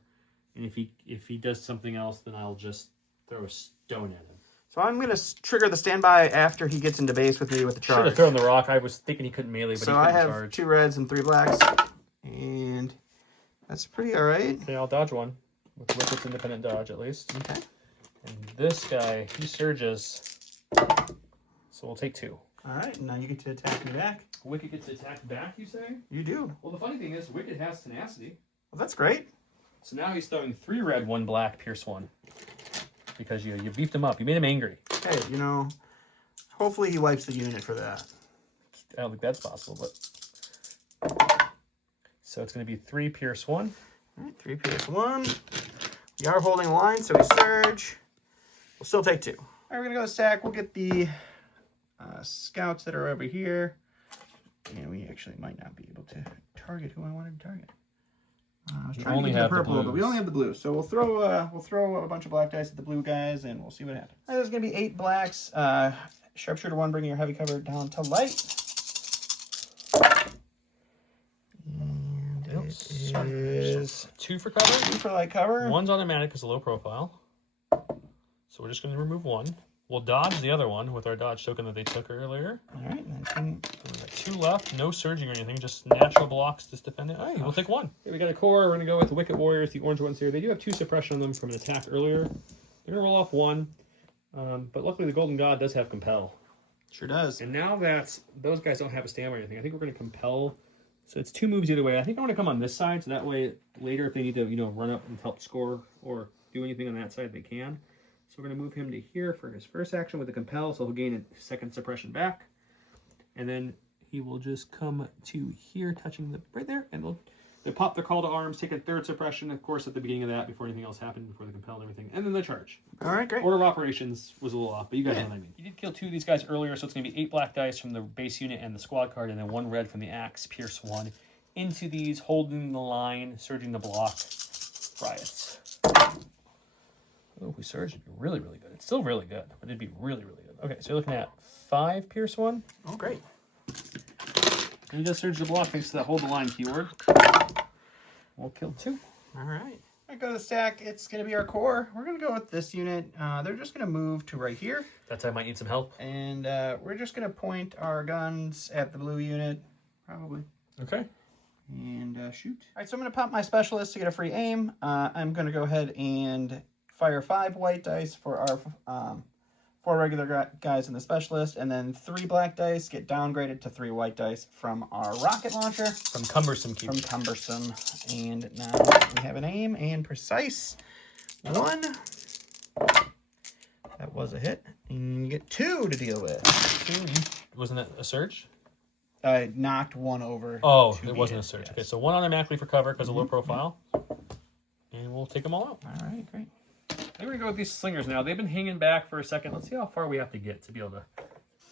And if he does something else, then I'll just throw a stone at him. So I'm going to trigger the standby after he gets into base with me with the charge. Should have thrown the rock. I was thinking he couldn't melee, but so he couldn't I have charge. 2 reds and 3 blacks, and that's pretty all right. Okay, I'll dodge 1 with Wicket's independent dodge at least. Okay. And this guy, he surges, so we'll take 2. All right, now you get to attack me back. Wicket gets attacked back, you say? You do. Well, the funny thing is, Wicket has tenacity. Well, that's great. So now he's throwing 3 red, 1 black, Pierce 1. Because you beefed him up. You made him angry. Hey, you know, hopefully he wipes the unit for that. I don't think that's possible, but... So it's going to be 3 Pierce 1. All right, 3 Pierce 1. We are holding a line, so we surge. We'll still take 2. All right, we're going to go stack. We'll get the scouts that are over here. And we actually might not be able to target who I wanted to target. I was trying to get the purple, but we only have the blue. So we'll throw a bunch of black dice at the blue guys, and we'll see what happens. All right, there's going to be 8 blacks. Sharpshooter 1, bringing your heavy cover down to light. And it is 2 for cover. 2 for light cover. 1's automatic because low profile. So we're just going to remove 1. We'll dodge the other one with our dodge token that they took earlier. All right, 19. We got 2 left, no surging or anything, just natural blocks to defend it. All right, we'll take 1. Okay, we got a core. We're going to go with the Wicked Warriors, the orange ones here. They do have 2 suppression on them from an attack earlier. They're going to roll off 1, but luckily the Golden God does have Compel. Sure does. And now that those guys don't have a stamina or anything, I think we're going to Compel. So it's 2 moves either way. I think I want to come on this side, so that way later if they need to, run up and help score or do anything on that side, they can. So we're going to move him to here for his first action with the Compel, so he'll gain a 2nd suppression back. And then he will just come to here, touching the right there, and they'll pop their call to arms, take a 3rd suppression, of course, at the beginning of that, before anything else happened, before the Compel and everything, and then the charge. All right, great. Order of operations was a little off, but you guys know what I mean. You did kill 2 of these guys earlier, so it's going to be 8 black dice from the base unit and the squad card, and then 1 red from the axe, Pierce 1, into these, holding the line, surging the block, riots. Oh, if we surge, it'd be really, really good. It's still really good, but it'd be really, really good. Okay, so you're looking at 5 Pierce 1. Oh, great. And you just surge the block thanks to that hold the line keyword. We'll kill 2. All right. I go to the stack. It's going to be our core. We're going to go with this unit. They're just going to move to right here. That time might need some help. And we're just going to point our guns at the blue unit, probably. Okay. And shoot. All right, so I'm going to pop my specialist to get a free aim. I'm going to go ahead and fire 5 white dice for our 4 regular guys in the specialist, and then 3 black dice get downgraded to 3 white dice from our rocket launcher. From Cumbersome Keeper. From Cumbersome. And now we have an aim and precise 1. That was a hit. And you get 2 to deal with. 2. Wasn't that a surge? I knocked 1 over. Oh, it wasn't a surge. Yes. Okay, so 1 automatically for cover because of low profile. And we'll take them all out. All right, great. We're going to go with these slingers now. They've been hanging back for a second. Let's see how far we have to get to be able to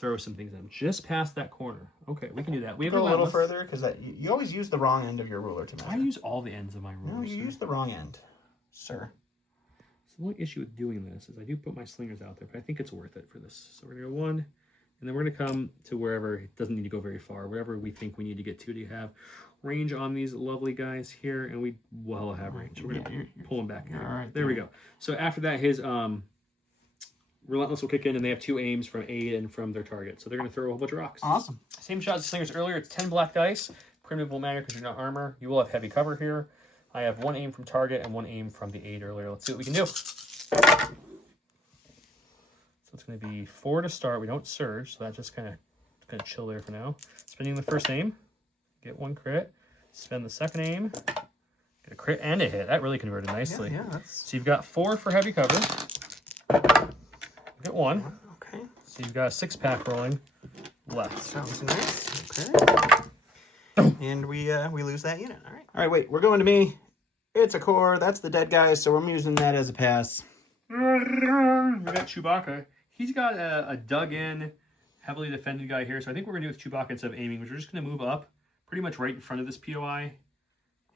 throw some things in. Just past that corner. Okay, we can do that. We have Go a little further, because you always use the wrong end of your ruler to measure. I use all the ends of my ruler. No, you use the wrong end, sir. So the only issue with doing this is I do put my slingers out there, but I think it's worth it for this. So we're going to go 1, and then we're going to come to wherever it doesn't need to go very far, wherever we think we need to get to have range on these lovely guys here, and we will have range. We're going to pull them back here. All right, there we go. So after that, his Relentless will kick in, and they have 2 aims from aid and from their target. So they're going to throw a whole bunch of rocks. Awesome. Same shot as the slingers earlier. It's 10 black dice. Primitive will matter because you're not armor. You will have heavy cover here. I have 1 aim from target and 1 aim from the aid earlier. Let's see what we can do. So it's going to be 4 to start. We don't surge, so that just kind of going to chill there for now. Spending the first aim. Get 1 crit. Spend the second aim. Get a crit and a hit. That really converted nicely. Yeah, that's... So you've got 4 for heavy cover. Get 1. Okay. So you've got a 6-pack rolling left. Sounds nice. Okay. And we lose that unit. All right. All right, wait. We're going to me. It's a core. That's the dead guy, so we're using that as a pass. We got Chewbacca. He's got a dug-in, heavily defended guy here, so I think we're going to do with Chewbacca instead of aiming, which we're just going to move up pretty much right in front of this POI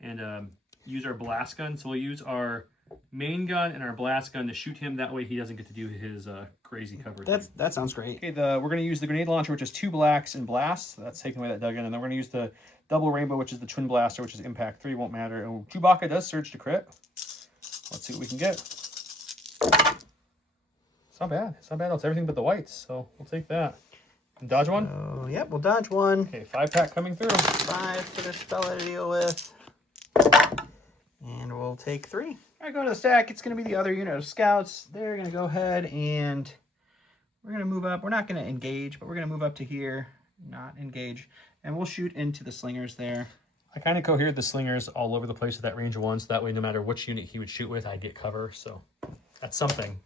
and use our blast gun. So we'll use our main gun and our blast gun to shoot him. That way he doesn't get to do his crazy cover. That sounds great. Okay, we're going to use the grenade launcher, which is 2 blacks and blast. So that's taking away that dug-in. And then we're going to use the double rainbow, which is the twin blaster, which is impact 3. Won't matter. And Chewbacca does surge to crit. Let's see what we can get. It's not bad. It's not bad. It's everything but the whites, so we'll take that. And dodge 1? Oh, yep, we'll dodge 1. Okay, 5-pack coming through. 5 for this fella to deal with. And we'll take 3. All right, go to the stack. It's going to be the other unit of scouts. They're going to go ahead and We're going to move up. We're not going to engage, but we're going to move up to here, not engage. And we'll shoot into the slingers there. I kind of cohered the slingers all over the place with that range of 1, so that way no matter which unit he would shoot with, I'd get cover. So that's something.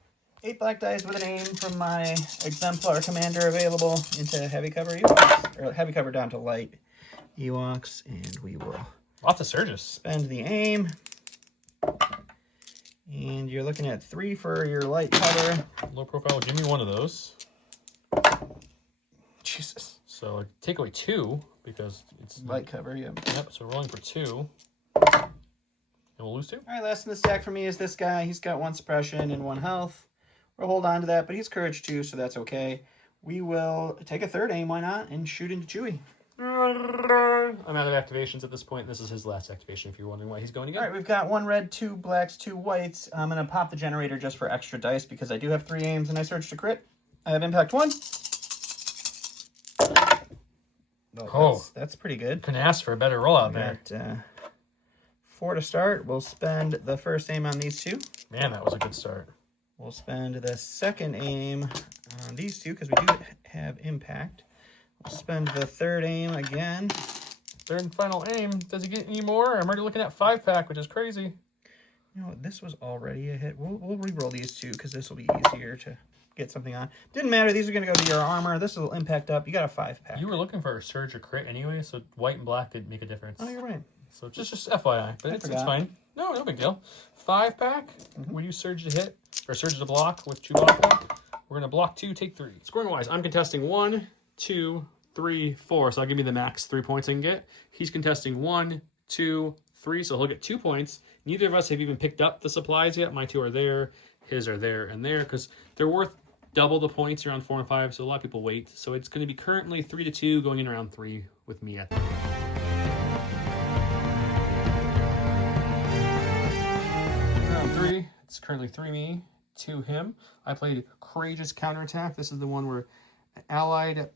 8 black dice with an aim from my exemplar commander available into heavy cover Ewoks, or heavy cover down to light Ewoks, and we will Lots of surges. spend the aim. And you're looking at 3 for your light cover. Low profile, give me one of those. Jesus. So take away 2 because it's Light cover, yep. Yep, so we're rolling for 2. And we'll lose 2. All right, last in the stack for me is this guy. He's got 1 suppression and 1 health. We'll hold on to that, but he's courage 2, so that's okay. We will take a 3rd aim, why not, and shoot into Chewie. I'm out of activations at this point. This is his last activation if you're wondering why he's going again. All right, we've got 1 red, 2 blacks, 2 whites. I'm going to pop the generator just for extra dice because I do have 3 aims and I searched to crit. I have impact 1. That's pretty good. Couldn't ask for a better rollout there. Got 4 to start. We'll spend the first aim on these 2. Man, that was a good start. We'll spend the second aim on these 2 because we do have impact. We'll spend the 3rd aim again. 3rd and final aim. Does he get any more? I'm already looking at 5-pack, which is crazy. You know, this was already a hit. We'll re-roll these 2 because this will be easier to get something on. Didn't matter. These are going to go to your armor. This will impact up. You got a 5-pack. You were looking for a surge or crit anyway, so white and black could make a difference. Oh, you're right. So just FYI, but it's fine. No big deal. 5-pack. When you surge to hit, or surge to block with Chewbacca, we're going to block 2, take 3. Scoring-wise, I'm contesting 1, 2, 3, 4. So I'll give me the max 3 points I can get. He's contesting 1, 2, 3, so he'll get 2 points. Neither of us have even picked up the supplies yet. My 2 are there, his are there, and there, because they're worth double the points around 4 and 5, so a lot of people wait. So it's going to be currently 3-2, going in around 3 with me at the round 3. It's currently 3 me, 2 him. I played Courageous Counterattack. This is the one where allied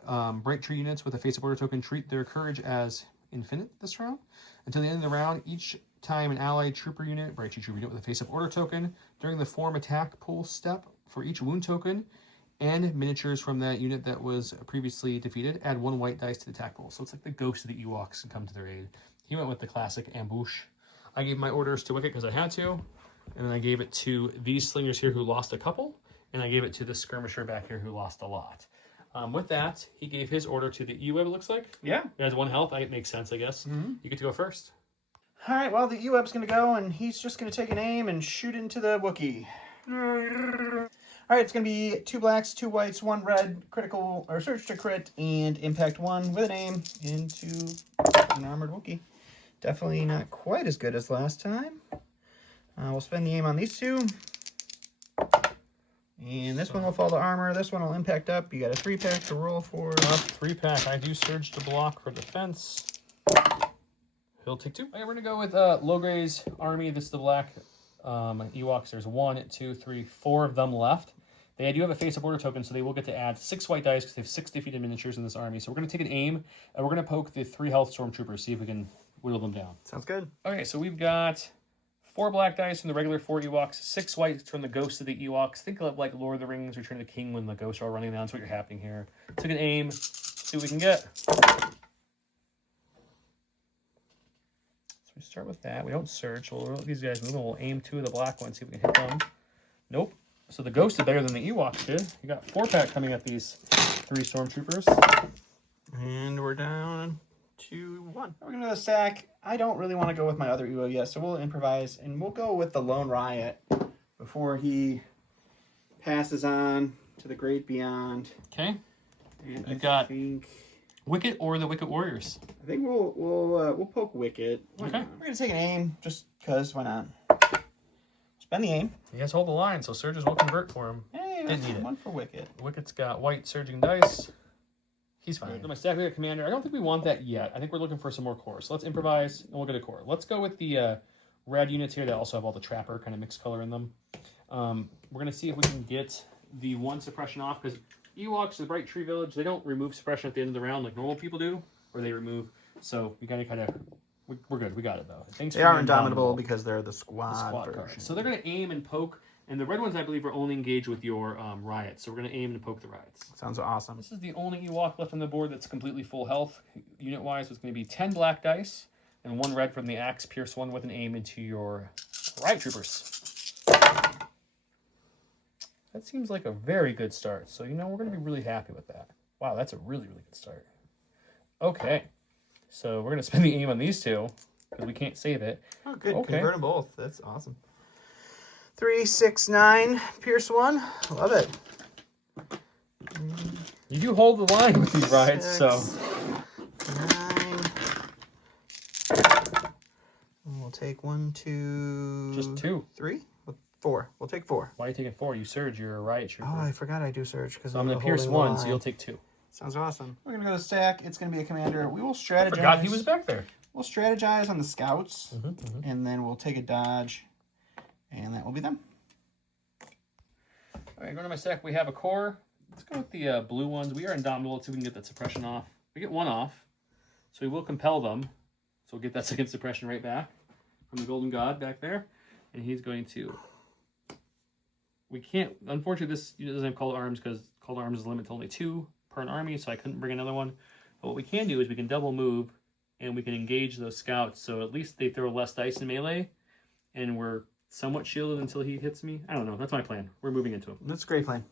Bright Tree units with a face-up order token treat their courage as infinite this round. Until the end of the round, each time an allied trooper unit, Bright Tree trooper unit with a face-up order token, during the form attack pool step for each wound token and miniatures from that unit that was previously defeated, add 1 white dice to the attack pool. So it's like the ghost of the Ewoks can come to their aid. He went with the classic ambush. I gave my orders to Wicket because I had to, and then I gave it to these slingers here who lost a couple, and I gave it to the skirmisher back here who lost a lot. With that, he gave his order to the E-Web, it looks like. Yeah. He has 1 health. It makes sense, I guess. You get to go first. All right, well, the E-Web's going to go, and he's just going to take an aim and shoot into the Wookiee. All right, it's going to be 2 blacks, 2 whites, 1 red, critical, or search to crit, and impact 1 with an aim into an armored Wookiee. Definitely not quite as good as last time. We'll spend the aim on these 2. And this one will fall to armor. This one will impact up. You got a 3-pack to roll for. 3-pack. I do surge to block for defense. He'll take 2. Okay, we're going to go with Logray's army. This is the black Ewoks. There's 1, 2, 3, 4 of them left. They do have a face-up order token, so they will get to add 6 white dice because they have 6 defeated miniatures in this army. So we're going to take an aim, and we're going to poke the 3 health stormtroopers, see if we can whittle them down. Sounds good. Okay, so we've got 4 black dice from the regular 4 Ewoks, 6 whites from the Ghost of the Ewoks. Think of like Lord of the Rings, Return of the King when the ghosts are all running down. That's what you're happening here. Took an aim, see what we can get. So we start with that. We don't search. We'll let these guys move and we'll aim 2 of the black ones, see if we can hit them. Nope. So the Ghost did better than the Ewoks did. You got 4-pack coming at these 3 stormtroopers. And we're down to 1. We're going to the stack. I don't really want to go with my other Ewo yet, so we'll improvise, and we'll go with the Lone Riot before he passes on to the Great Beyond. Okay. And We've got think Wicket or the Wicket Warriors. we'll poke Wicket. Okay. We're gonna take an aim just because. Why not? Spend the aim. He has hold the line, so surges will convert for him. Hey, Didn't need it. 1 for Wicket. Wicket's got white surging dice. He's fine. My stack leader commander. I don't think we want that yet. I think we're looking for some more cores. So let's improvise and we'll get a core. Let's go with the red units here that also have all the trapper kind of mixed color in them. We're going to see if we can get the 1 suppression off because Ewoks, the Bright Tree Village, they don't remove suppression at the end of the round like normal people do, or they remove. So we got to kind of, we're good. We got it though. Thanks They are indomitable because they're the squad version. cards. So they're going to aim and poke And the red ones, I believe, are only engaged with your riots. So we're going to aim to poke the riots. Sounds awesome. This is the only Ewok left on the board that's completely full health. Unit-wise, it's going to be 10 black dice and 1 red from the axe. Pierce 1 with an aim into your riot troopers. That seems like a very good start. So, we're going to be really happy with that. Wow, that's a really, really good start. Okay. So we're going to spend the aim on these two because we can't save it. Oh, good. Okay. Convert them both. That's awesome. 3, 6, 9. Pierce 1. Love it. You do hold the line with these riots, 6, so 9. And we'll take 1, 2. just 2. 3. 4. We'll take 4. Why are you taking 4? You surge. You're a riot trooper. Oh, I forgot I do surge because So I'm going to pierce 1, so you'll take 2. Sounds awesome. We're gonna go to stack. It's gonna be a commander. We will strategize. I forgot he was back there. We'll strategize on the scouts, and then we'll take a dodge, and that will be them. All right, going to my stack, we have a core. Let's go with the blue ones. We are indomitable. Let's see if we can get that suppression off. We get 1 off, so we will compel them. So we'll get that second suppression right back from the Golden God back there. And he's going to... We can't... Unfortunately, this unit doesn't have called arms because called arms is limited to only 2 per an army, so I couldn't bring another one. But what we can do is we can double move, and we can engage those scouts, so at least they throw less dice in melee, and we're somewhat shielded until he hits me. I don't know. That's my plan. We're moving into him. That's a great plan.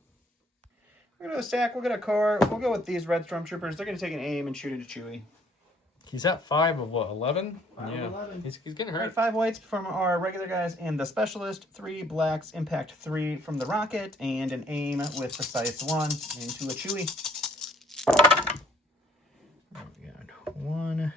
We're going to stack. We'll get a core. We'll go with these red stormtroopers. They're going to take an aim and shoot into Chewie. He's at 5 of what, 11? 5 of 11. He's getting All right, hurt. 5 whites from our regular guys and the specialist. 3 blacks, impact 3 from the rocket, and an aim with precise 1 into a Chewie. We got 1. And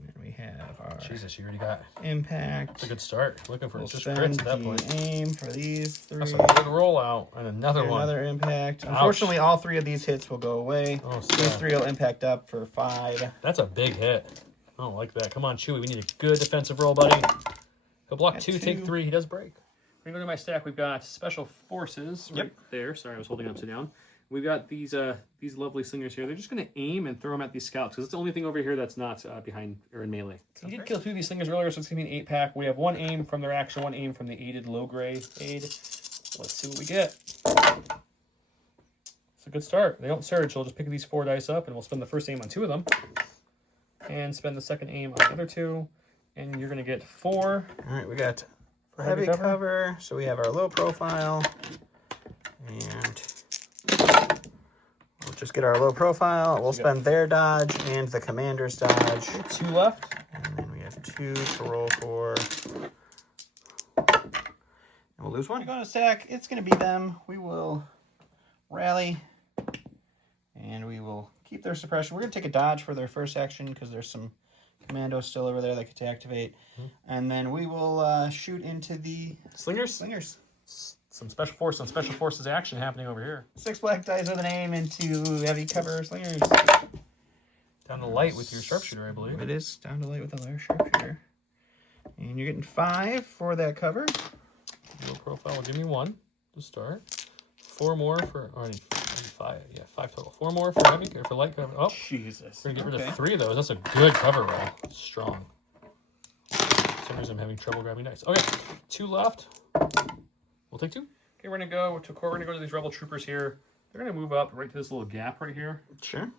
then we have our Jesus, you already got... impact. That's a good start. Looking for We'll just spend crits at that the point. aim for these 3. That's a good rollout. And another one. Another impact. Ouch. Unfortunately, all 3 of these hits will go away. Oh, These snap. 3 will impact up for 5. That's a big hit. I don't like that. Come on, Chewie. We need a good defensive roll, buddy. He'll block Got 2, 2. take 3. He does break. We're going to go to my stack. We've got Special Forces right Yep. there. Sorry, I was holding it upside down. We've got these lovely slingers here. They're just going to aim and throw them at these scouts because it's the only thing over here that's not behind or in melee. He did kill 2 of these slingers earlier, so it's going to be an 8-pack. We have 1 aim from their action, 1 aim from the aided low-grade aid. Let's see what we get. It's a good start. They don't surge, so we'll just pick these 4 dice up, and we'll spend the first aim on 2 of them. And spend the second aim on the other 2. And you're going to get 4. All right, we got For heavy cover. So we have our low profile. And we'll just get our low profile. We'll spend their dodge and the commander's dodge. 2 left. And then we have 2 to roll for. And we'll lose 1. We're going to stack. It's going to be them. We will rally. And we will keep their suppression. We're going to take a dodge for their first action because there's some commandos still over there that could activate. And then we will shoot into the Slingers? Some Special Force on Special Forces action happening over here. 6 black dice with an aim into heavy cover slingers. Down to light with your sharpshooter, I believe. It is down to light with a lower sharpshooter. And you're getting 5 for that cover. Low profile will give me 1 to start. 4 more for... Or 5. Yeah, 5 total. 4 more for heavy or for light cover. Oh, Jesus. we're going to get rid of 3 of those. That's a good cover roll. Strong. For some reason I'm having trouble grabbing dice. Okay, 2 left. We'll take 2. Okay, we're going to go to core. We're going to go to these rebel troopers here. They're going to move up right to this little gap right here. Sure.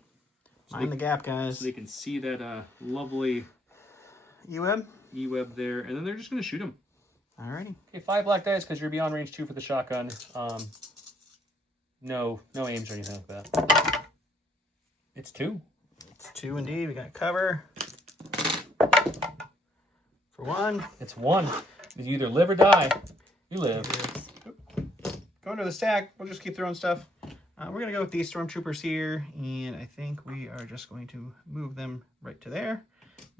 Mind the gap, guys. So they can see that lovely E-web? E-web there. And then they're just going to shoot him. Alrighty. Okay, 5 black dice because you're beyond range 2 for the shotgun. No aims or anything like that. It's 2. It's 2 indeed. We got cover. For 1. It's 1. You either live or die. You live. Going to the stack. We'll just keep throwing stuff. We're going to go with these stormtroopers here. And I think we are just going to move them right to there.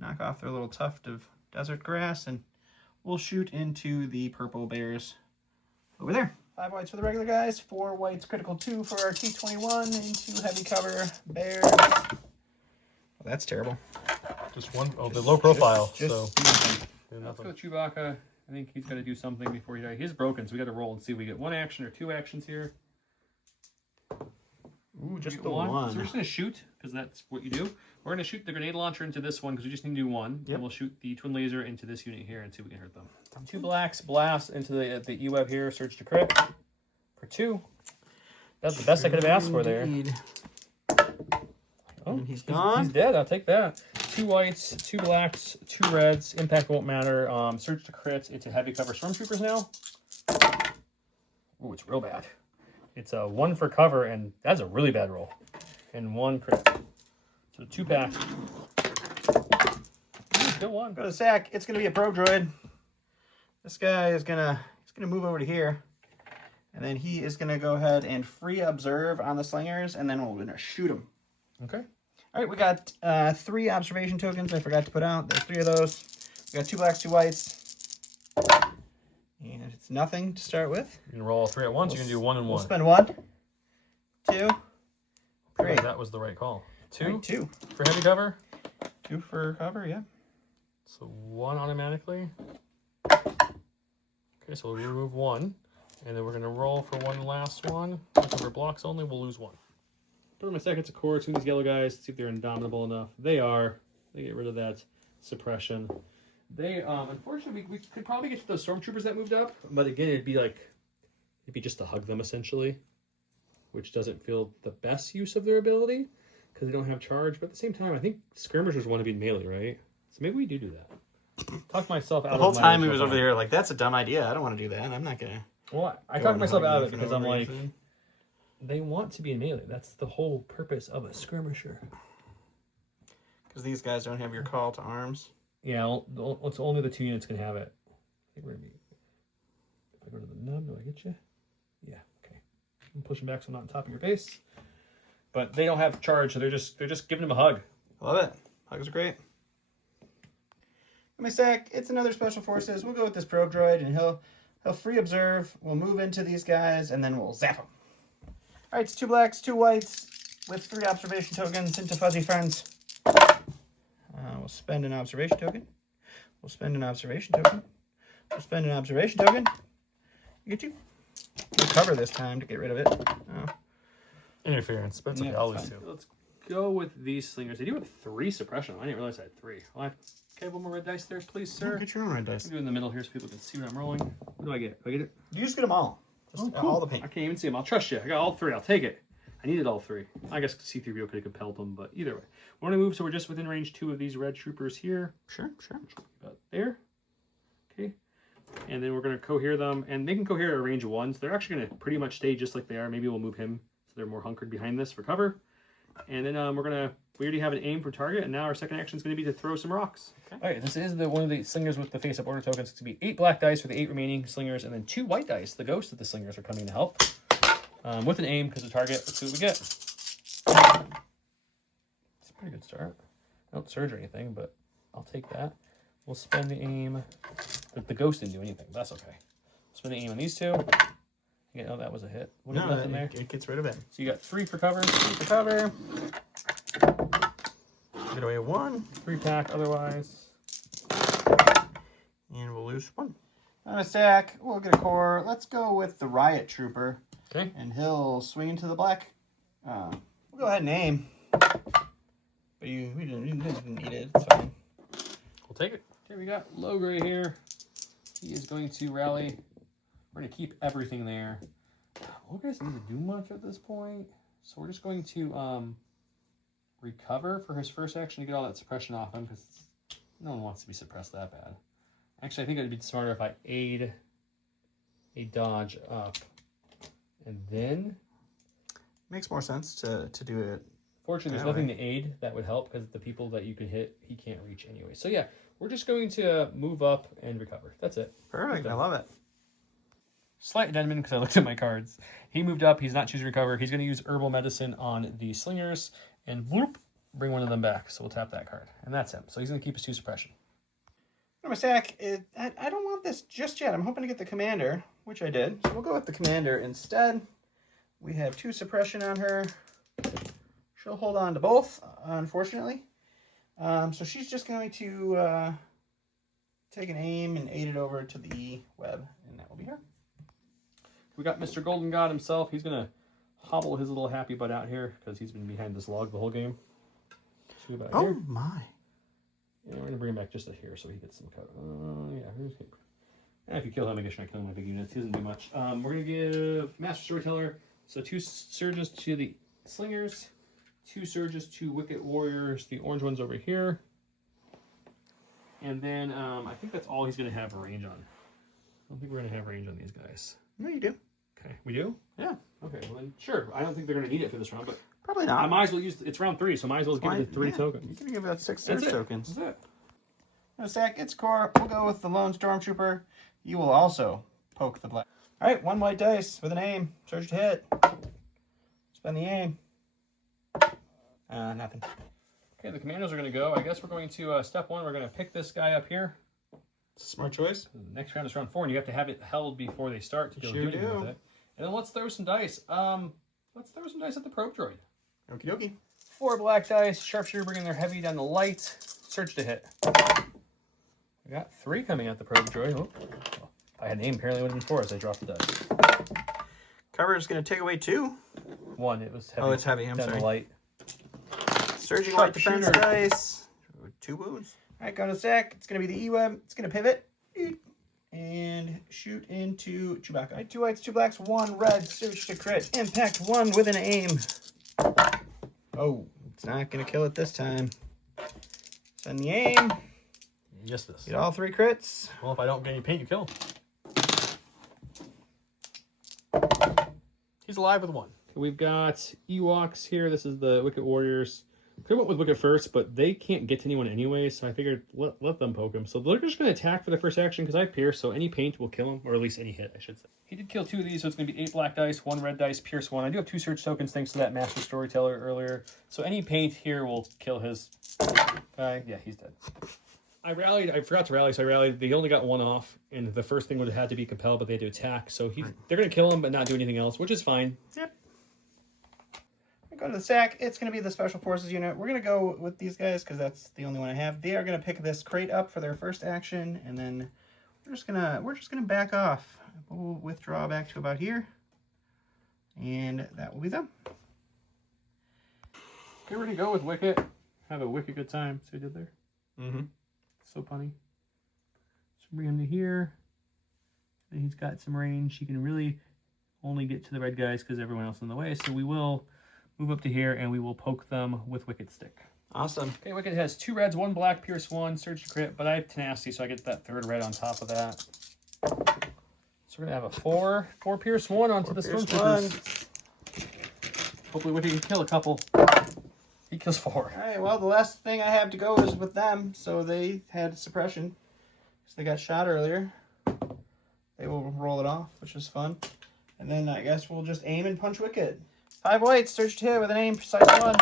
Knock off their little tuft of desert grass. And we'll shoot into the purple bears over there. 5 whites for the regular guys. 4 whites, critical 2 for our T21. Into heavy cover bears. Well, that's terrible. Just 1. Oh, the low profile. Just so nothing. let's go Chewbacca. I think he's got to do something before he dies. He's broken, so we got to roll and see if we get 1 action or 2 actions here. Ooh, just Get the 1. one. So we're just going to shoot, because that's what you do. We're going to shoot the grenade launcher into this one because we just need to do one. Yep. And we'll shoot the twin laser into this unit here and see if we can hurt them. 2 blacks, blast into the E-web here, surge to crit for 2. That's the best I could have asked for there. Oh, and he's gone. He's dead. I'll take that. 2 whites, 2 blacks, 2 reds. Impact won't matter. Surge to crit. It's a heavy cover stormtroopers now. Oh, it's real bad. It's a 1 for cover, and that's a really bad roll. And 1 crit. So 2 pack. Still 1. Go to the sack. It's gonna be a probe droid. This guy is gonna move over to here, and then he is gonna go ahead and free observe on the slingers, and then we're gonna shoot him. Okay. All right, we got 3 observation tokens. I forgot to put out. There's 3 of those. We got 2 blacks, 2 whites, and it's nothing to start with. You can roll all 3 at once. You can do 1 and 1. We'll spend 1, 2, 3. That was the right call. 2. Right, 2 for heavy cover. 2 for cover. Yeah. So 1 automatically. Okay, so we'll remove 1. And then we're going to roll for 1 last one. Cover blocks only, we'll lose 1. Put my seconds of course, these yellow guys, see if they're indomitable enough. They are. They get rid of that suppression. They, unfortunately, we could probably get to those stormtroopers that moved up. But again, it'd be just to hug them, essentially. Which doesn't feel the best use of their ability. Because they don't have charge. But at the same time, I think skirmishers want to be melee, right? So maybe we do that. Talk myself out of it. The whole time he was over there like, that's a dumb idea. I don't want to do that. I'm not going to. Well, I talked myself out of it because I'm like, they want to be in melee. That's the whole purpose of a skirmisher. Because these guys don't have your call to arms. Yeah, it's only the 2 units can have it. I think we're going to be... If I go to the nub, do I get you? Yeah, okay. I'm pushing back so I'm not on top of your base. But they don't have charge, so they're just giving him a hug. Love it. Hugs are great. In my stack, it's another special forces. We'll go with this probe droid, and he'll free observe. We'll move into these guys, and then we'll zap them. All right, it's 2 blacks, 2 whites, with 3 observation tokens into fuzzy friends. We'll spend an observation token. We'll spend an observation token. We'll spend an observation token. You get 2. We'll cover this time to get rid of it. Interference, but it's okay. Yeah, I'll lose 2. Let's go with these slingers. They do have 3 suppression. I didn't realize I had 3. Okay, 1 more red dice there, please, sir. Get your own red dice. I'm doing the middle here so people can see what I'm rolling. What do I get? Do I get it? You just get them all. Just all the paint. I can't even see them. I'll trust you. I got all 3. I'll take it. I needed all 3. I guess C-3PO could have compelled them, but either way. We're going to move so we're just within range 2 of these red troopers here. Sure. About there. Okay. And then we're going to cohere them. And they can cohere at a range of 1. So they're actually going to pretty much stay just like they are. Maybe we'll move him so they're more hunkered behind this for cover. And then we already have an aim for target. And now our second action is going to be to throw some rocks. Okay. All right. This is one of the slingers with the face-up order tokens. It's going to be 8 black dice for the 8 remaining slingers. And then 2 white dice. The ghosts of the slingers are coming to help. With an aim because the target. Let's see what we get. It's a pretty good start. I don't surge or anything, but I'll take that. We'll spend the aim. The ghost didn't do anything, but that's okay. Spend the aim on these 2. Yeah, oh, that was a hit. We'll get nothing there. It gets rid of it. So you got 3 for cover. 3 for cover. Get away 1. 3 pack otherwise. And we'll lose 1. On a stack, we'll get a core. Let's go with the Riot Trooper. Okay. And he'll swing into the black. We'll go ahead and aim. But we didn't need it. It's fine. We'll take it. Okay, we got Low Gray here. He is going to rally. We're going to keep everything there. Low Gray doesn't need to do much at this point. So we're just going to recover for his first action to get all that suppression off him because no one wants to be suppressed that bad. Actually, I think it would be smarter if I aid a dodge up. And then... Makes more sense to do it. Fortunately, there's nothing to aid that would help because the people that you can hit, he can't reach anyway. So yeah, we're just going to move up and recover. That's it. Perfect. I love it. Slight addendum because I looked at my cards. He moved up. He's not choosing recover. He's going to use herbal medicine on the slingers and whoop, bring one of them back. So we'll tap that card. And that's him. So he's going to keep his 2 suppression. My stack, I don't want this just yet. I'm hoping to get the commander, which I did. So we'll go with the commander instead. We have 2 suppression on her. She'll hold on to both, unfortunately. So she's just going to take an aim and aid it over to the web, and that will be her. We got Mr. Golden God himself. He's going to hobble his little happy butt out here because he's been behind this log the whole game. to about Oh here. my. Yeah, we're gonna bring him back just to here so he gets some cover. Yeah, here's him. And if you kill him, I guess you're not killing my big units. He doesn't do much. We're gonna give Master Storyteller, so 2 surges to the slingers, 2 surges to Wicked Warriors, the orange ones over here. And then I think that's all he's gonna have a range on. I don't think we're gonna have range on these guys. No, you do. Okay, we do? Yeah. Okay, well then, sure. I don't think they're gonna need it for this round, but Probably I not. might as well use. It's round 3, so I might as well give it the 3 You tokens. can give that 6 That's surge it. tokens. That's it. No sack, it's core. We'll go with the lone stormtrooper. You will also poke the black. All right, 1 white dice with an aim. Surge to hit. Spend the aim. Nothing. Okay, the commandos are going to go. I guess we're going to, step 1, we're going to pick this guy up here. Smart choice. The next round is round 4, and you have to have it held before they start to be able to do anything with it. And then let's throw some dice. Let's throw some dice at the probe droid. Okie dokie. 4 black dice. Sharpshooter bringing their heavy down the light. Surge to hit. We got 3 coming at the probe droid. Oh. If I had an aim, apparently it would have been 4 as I dropped the dice. Cover is going to take away 2. 1, it was heavy. Oh, it's heavy. I'm down sorry. the light. Surging light defense Sharpshooter. dice. 2 wounds. All right, go to sack. It's going to be the E-web. It's going to pivot. And shoot into Chewbacca. All right, 2 whites, 2 blacks, 1 red. Surge to crit. Impact 1 with an aim. Oh, it's not going to kill it this time. Send the aim. Yes, this. Get all 3 crits. Well, if I don't get any paint, you kill him. He's alive with 1. We've got Ewoks here. This is the Wicked Warriors. Could have went with Wicked first, but they can't get to anyone anyway, so I figured let them poke him. So they're just going to attack for the first action because I have Pierce, so any paint will kill him, or at least any hit, I should say. He did kill 2 of these, so it's going to be 8 black dice, 1 red dice, Pierce 1. I do have 2 search tokens thanks to that Master Storyteller earlier. So any paint here will kill his guy. Yeah, he's dead. I forgot to rally, so I rallied. They only got 1 off, and the first thing would have had to be compel, but they had to attack. So they're going to kill him, but not do anything else, which is fine. Yep. Go to the sack. It's going to be the Special Forces unit. We're going to go with these guys because that's the only one I have. They are going to pick this crate up for their first action, and then we're just gonna back off. We'll withdraw back to about here, and that will be them. Okay, we're going to go with Wicket. Have a wicked good time. See what I did there? Mm-hmm. So punny. So bring him to here. And he's got some range. He can really only get to the red guys because everyone else is in the way. So we will move up to here and we will poke them with Wicked Stick. Awesome. Okay, Wicked has 2 reds, 1 black, Pierce 1, Surge to crit, but I have Tenacity, so I get that 3rd red on top of that. So we're going to have a 4 Pierce 1 onto the Stormtroopers. Hopefully Wicked can kill a couple. He kills 4. All right, well, the last thing I have to go is with them, so they had suppression. So they got shot earlier. They will roll it off, which is fun. And then I guess we'll just aim and punch Wicked. 5 whites, surge to hit with an aim, precise 1.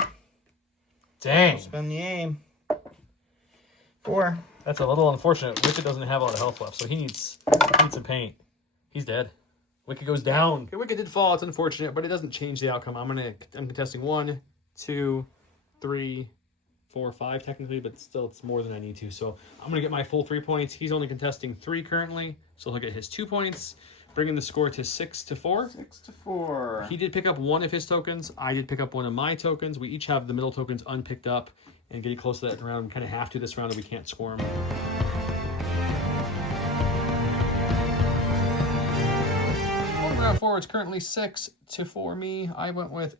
Dang. Spend the aim. 4. That's a little unfortunate. Wicked doesn't have a lot of health left, so he needs some paint. He's dead. Wicked goes down. Okay, Wicked did fall. It's unfortunate, but it doesn't change the outcome. I'm contesting 1, 2, 3, 4, 5 technically, but still it's more than I need to. So I'm gonna get my full 3 points. He's only contesting 3 currently, so he'll get his 2 points, bringing the score to 6-4. 6-4. He did pick up 1 of his tokens. I did pick up 1 of my tokens. We each have the middle tokens unpicked up, and getting close to that round, we kind of have to this round, and we can't score them. Round 4, it's currently 6-4 me. I went with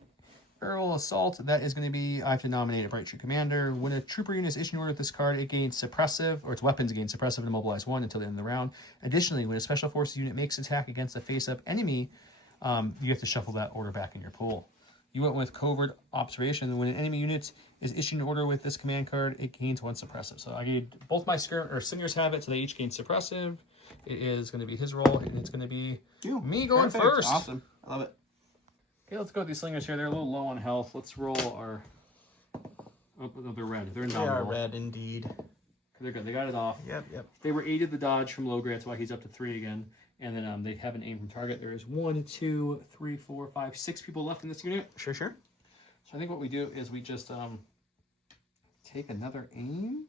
Barrel Assault. That is going to be, I have to nominate a Bright Tree Commander. When a trooper unit is issued an order with this card, it gains suppressive, or its weapons gain suppressive and immobilize 1 until the end of the round. Additionally, when a special forces unit makes attack against a face-up enemy, you have to shuffle that order back in your pool. You went with Covert Observation. When an enemy unit is issued an order with this command card, it gains 1 suppressive. So I gave both my slingers have it, so they each gain suppressive. It is going to be his roll, and it's going to be me going first. Awesome. I love it. Okay, let's go with these slingers here. They're a little low on health. Let's roll our... Oh, they're red. They're They are indomitable. red indeed. They're good. They got it off. Yep. They were aided the dodge from Logray. That's why he's up to 3 again. And then they have an aim from target. There is 1, 2, 3, 4, 5, 6 people left in this unit. Sure. So I think what we do is we just take another aim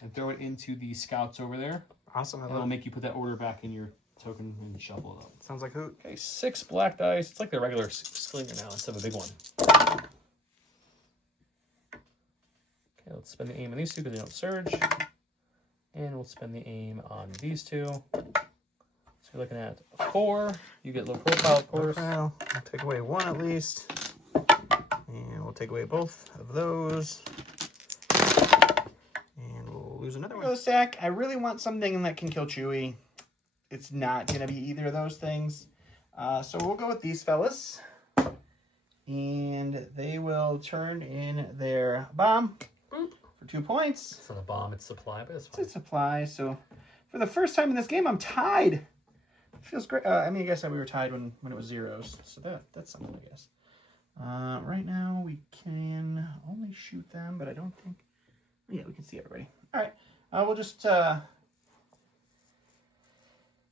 and throw it into the scouts over there. Awesome. And it'll make you put that order back in your token and shuffle it up. Sounds like hoot. Okay, 6 black dice. It's like the regular slinger now instead of a big one. let's spend the aim on these two because they don't surge. And we'll spend the aim on these two. So you're looking at 4. You get low profile, of course. I'll take away 1 at least. And we'll take away both of those. And we'll lose another one. Stack. I really want something that can kill Chewie. It's not going to be either of those things. So we'll go with these fellas. And they will turn in their bomb. Boop, for 2 points. It's not a bomb, it's supply, but it's fine. It's supply. So for the first time in this game, I'm tied. It feels great. I mean, I guess we were tied when it was zeros. So that's something, I guess. Right now, we can only shoot them, but I don't think... Yeah, we can see everybody. All right. We'll just... Yeah,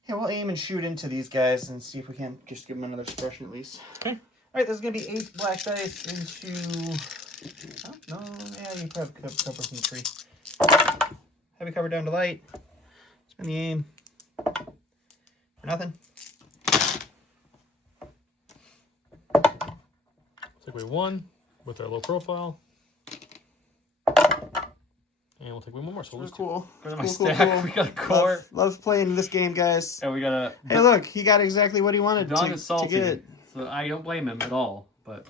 we'll aim and shoot into these guys and see if we can just give them another suppression at least. Okay. All right, there's going to be 8 black dice into... Oh, no, yeah, you probably could cover from the tree. Heavy cover down to light. Spin the aim. For nothing. Take away 1 with our low profile. And we'll take away 1 more. So we'll lose cool. Go to my stack. We got a core. Love playing this game, guys. And we got a... Hey, look, he got exactly what he wanted Don is salty, to get. so I don't blame him at all. But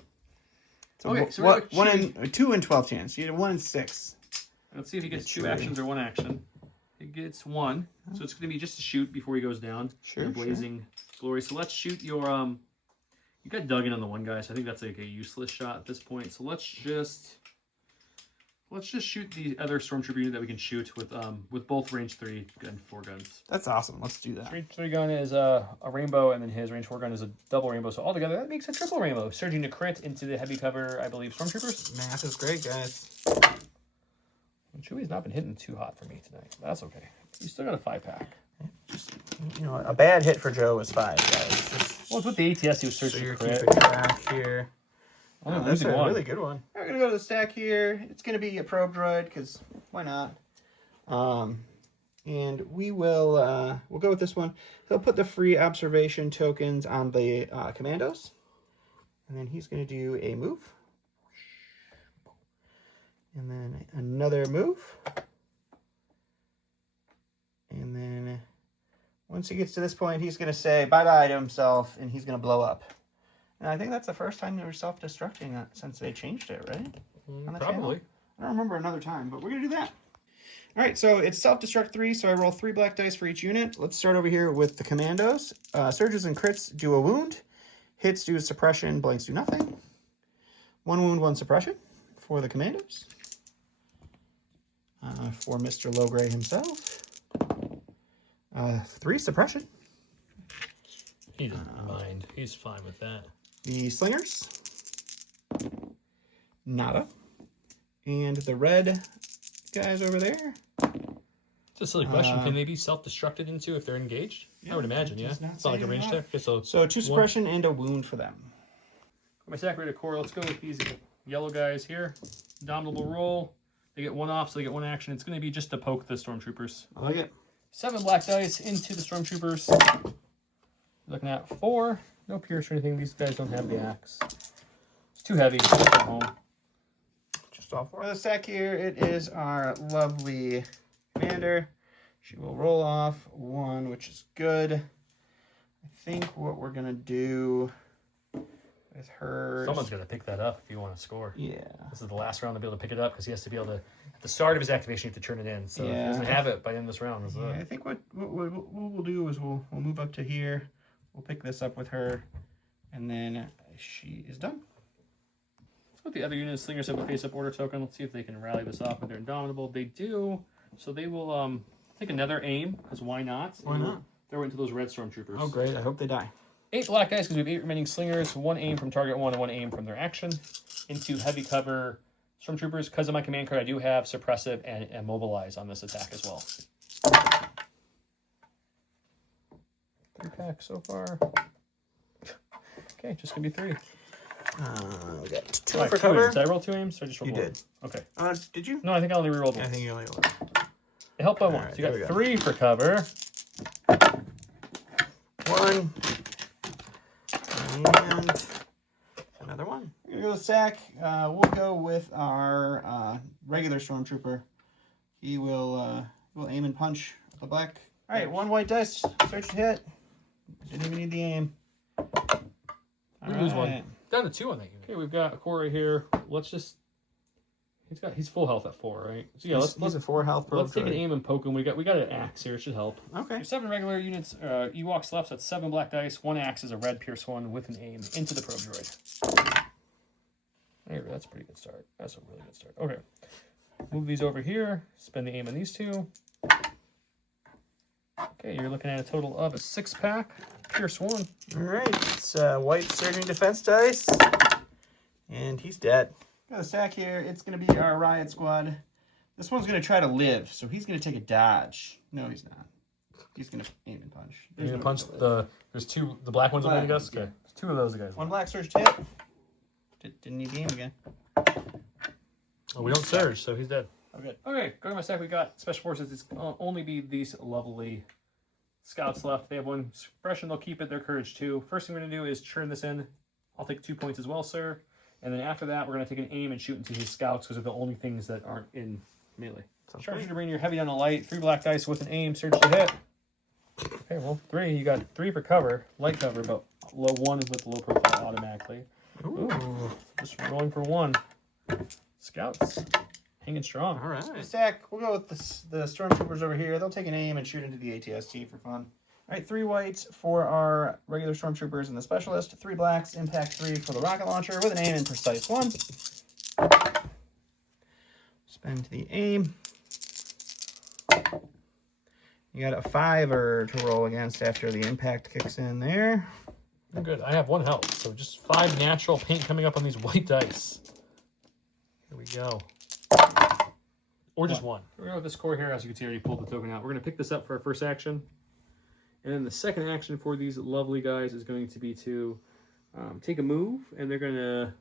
okay, so what? 2 in 12 chance. You had 1 in 6. Let's see if he gets 2 actions or 1 action. He gets 1, so it's going to be just a shoot before he goes down. Sure. Blazing glory. So let's shoot your You got Duggan on the one guy, so I think that's like a useless shot at this point. So let's just shoot the other stormtrooper unit that we can shoot with both range 3 and 4 guns. That's awesome. Let's do that. Range 3 gun is a rainbow, and then his range 4 gun is a double rainbow. So altogether, that makes a triple rainbow. Surging to crit into the heavy cover, I believe, stormtroopers. Math is great, guys. Chewie's not been hitting too hot for me tonight. That's okay. He's still got a 5-pack. Just, a bad hit for Joe was 5, guys. Well, it's with the ATS, he was surging to crit. Track here. Oh, that's a really good one. We're going to go to the stack here. It's going to be a probe droid, because why not? And we will we'll go with this one. He'll put the free observation tokens on the commandos. And then he's going to do a move. And then another move. And then once he gets to this point, he's going to say bye-bye to himself, and he's going to blow up. And I think that's the first time they were self-destructing since they changed it, right? On the Probably. channel? I don't remember another time, but we're going to do that. All right, so it's self-destruct 3, so I roll 3 black dice for each unit. Let's start over here with the commandos. Surges and crits do a wound. Hits do suppression, blanks do nothing. 1 wound, 1 suppression for the commandos. For Mr. Logray himself. 3 suppression. He doesn't mind. He's fine with that. The slingers. Nada. And the red guys over there. It's a silly question. Can they be self-destructed into if they're engaged? Yeah, I would imagine, yeah. it's not It's not like a range saying there. Okay, So 2 suppression and a wound for them. My stack ready to core. Let's go with these yellow guys here. Dominable roll. They get 1 off, so they get 1 action. It's going to be just to poke the stormtroopers. I like it. 7 black dice into the stormtroopers. Looking at 4. No pierce or anything. These guys don't have the axe. It's too heavy. Just go home. Just all 4. For the stack here, it is our lovely commander. She will roll off 1, which is good. I think what we're going to do with her... Someone's got to pick that up if you want to score. Yeah. This is the last round to be able to pick it up because he has to be able to... At the start of his activation, you have to turn it in. So if he doesn't have it by the end of this round. Yeah, I think what we'll do is we'll move up to here. We'll pick this up with her. And then she is done. Let's go with the other unit. Slingers have a face-up order token. Let's see if they can rally this off when they're indomitable. They do. So they will take another aim, because why not? Why not? Throw it into those red stormtroopers. Oh, great. I hope they die. 8 black dice, because we have 8 remaining slingers. 1 aim from target 1 and 1 aim from their action. Into heavy cover stormtroopers. Because of my command card, I do have suppressive and immobilize on this attack as well. 3 packs so far. Okay, just going to be 3. We got 2 Right, for 2 cover. aims. Did I roll 2 aims? Or just roll You 1? did. Okay. Did you? No, I think I only rerolled 1. Yeah, I think you only rolled. It helped by 1. right, So you there we got go. 3 for cover. 1. And another 1. We're going to Here goes the sack. We'll go with our regular stormtrooper. He will aim and punch the black. All right, 1 white dice. Search to hit. Didn't even need the aim. We lose one. Down to 2 on that unit. Okay, we've got a core right here. Let's just. He's full health at 4, right? So yeah, let's a 4 health. Let's take an aim and poke him. We got an axe here. It should help. Okay. 7 regular units. Ewoks left. So that's 7 black dice. 1 axe is a red pierce one with an aim into the probe droid. There, that's a pretty good start. That's a really good start. Okay. Move these over here. Spend the aim on these 2. Okay, you're looking at a total of a 6-pack. Pierce 1. All right. It's white surging defense dice, and he's dead. Got a sack here. It's going to be our riot squad. This one's going to try to live, so he's going to take a dodge. No, he's not. He's going to aim and punch. You're going to punch the... There's 2... The black ones are guys? Okay. 2 of those guys. 1 black surge to hit. Didn't need the aim again. Oh, we don't surge, so he's dead. Oh, good. Okay, go to my stack. We got Special Forces. It's going to only be these lovely scouts left. They have 1 suppression. They'll keep it. Their courage 2. First thing we're going to do is churn this in. I'll take 2 points as well, sir. And then after that, we're going to take an aim and shoot into his scouts because they're the only things that aren't in melee. Charge you to bring your heavy down to light. 3 black dice with an aim. Surge to hit. Okay, well, 3. You got 3 for cover. Light cover, but low 1 is with the low profile automatically. Ooh. Just rolling for 1. Scouts. Hanging strong. All right. Stack. We'll go with the stormtroopers over here. They'll take an aim and shoot into the ATST for fun. All right, 3 whites for our regular stormtroopers and the specialist. 3 blacks, impact 3 for the rocket launcher with an aim and precise 1. Spend the aim. You got a 5-er to roll against after the impact kicks in there. I'm good. I have 1 health, so just 5 natural paint coming up on these white dice. Here we go. Or just 1. We're going with this core here. As you can see, I already pulled the token out. We're going to pick this up for our first action. And then the second action for these lovely guys is going to be to take a move. And they're going to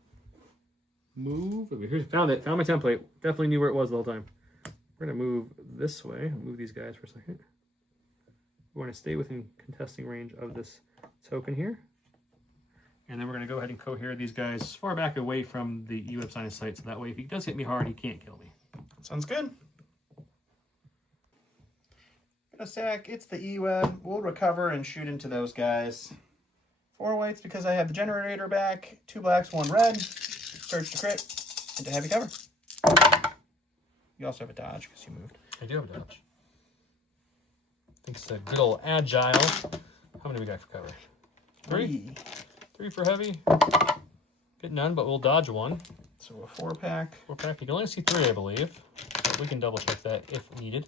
move. Here's, found it. Found my template. Definitely knew where it was the whole time. We're going to move this way. I'll move these guys for a second. We want to stay within contesting range of this token here. And then we're going to go ahead and cohere these guys as far back away from the UWeb sign of sight. So that way, if he does hit me hard, he can't kill me. Sounds good. Gonna sack. It's the E-Web. We'll recover and shoot into those guys. 4 whites because I have the generator back. 2 blacks, 1 red. Surge to crit. Into heavy cover. You also have a dodge because you moved. I do have a dodge. I think it's a good old agile. How many we got for cover? 3? 3 for heavy. Get none, but we'll dodge 1. So a 4-pack. 4-pack. You can only see 3, I believe. But we can double check that if needed.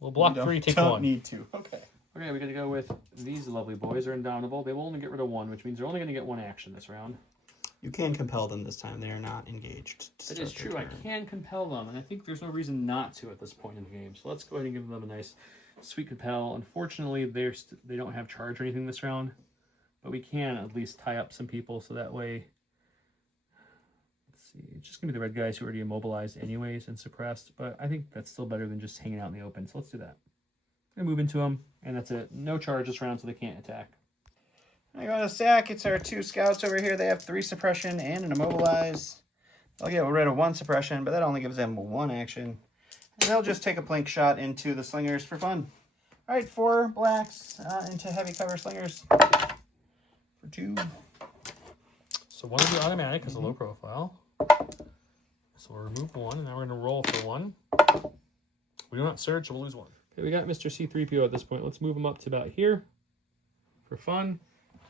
We'll block 3, take 1. Don't need to. Okay. Okay, we got to go with these lovely boys. They're indownable. They will only get rid of 1, which means they're only going to get 1 action this round. You can compel them this time. They are not engaged. That is true. I can compel them, and I think there's no reason not to at this point in the game. So let's go ahead and give them a nice, sweet compel. Unfortunately, they don't have charge or anything this round, but we can at least tie up some people so that way. Let's see. It's just going to be the red guys who are already immobilized anyways and suppressed, but I think that's still better than just hanging out in the open. So let's do that. I'm going to move into them, and that's it. No charge this round, so they can't attack. I go to sack. It's our 2 scouts over here. They have 3 suppression and an immobilize. They'll get rid of 1 suppression, but that only gives them 1 action. And they'll just take a plank shot into the slingers for fun. All right, 4 blacks into heavy cover slingers for 2. So 1 will be automatic because of low profile. So we'll remove 1, and now we're going to roll for 1. We do not surge, so we'll lose 1. Okay, we got Mr. C-3PO at this point. Let's move him up to about here for fun.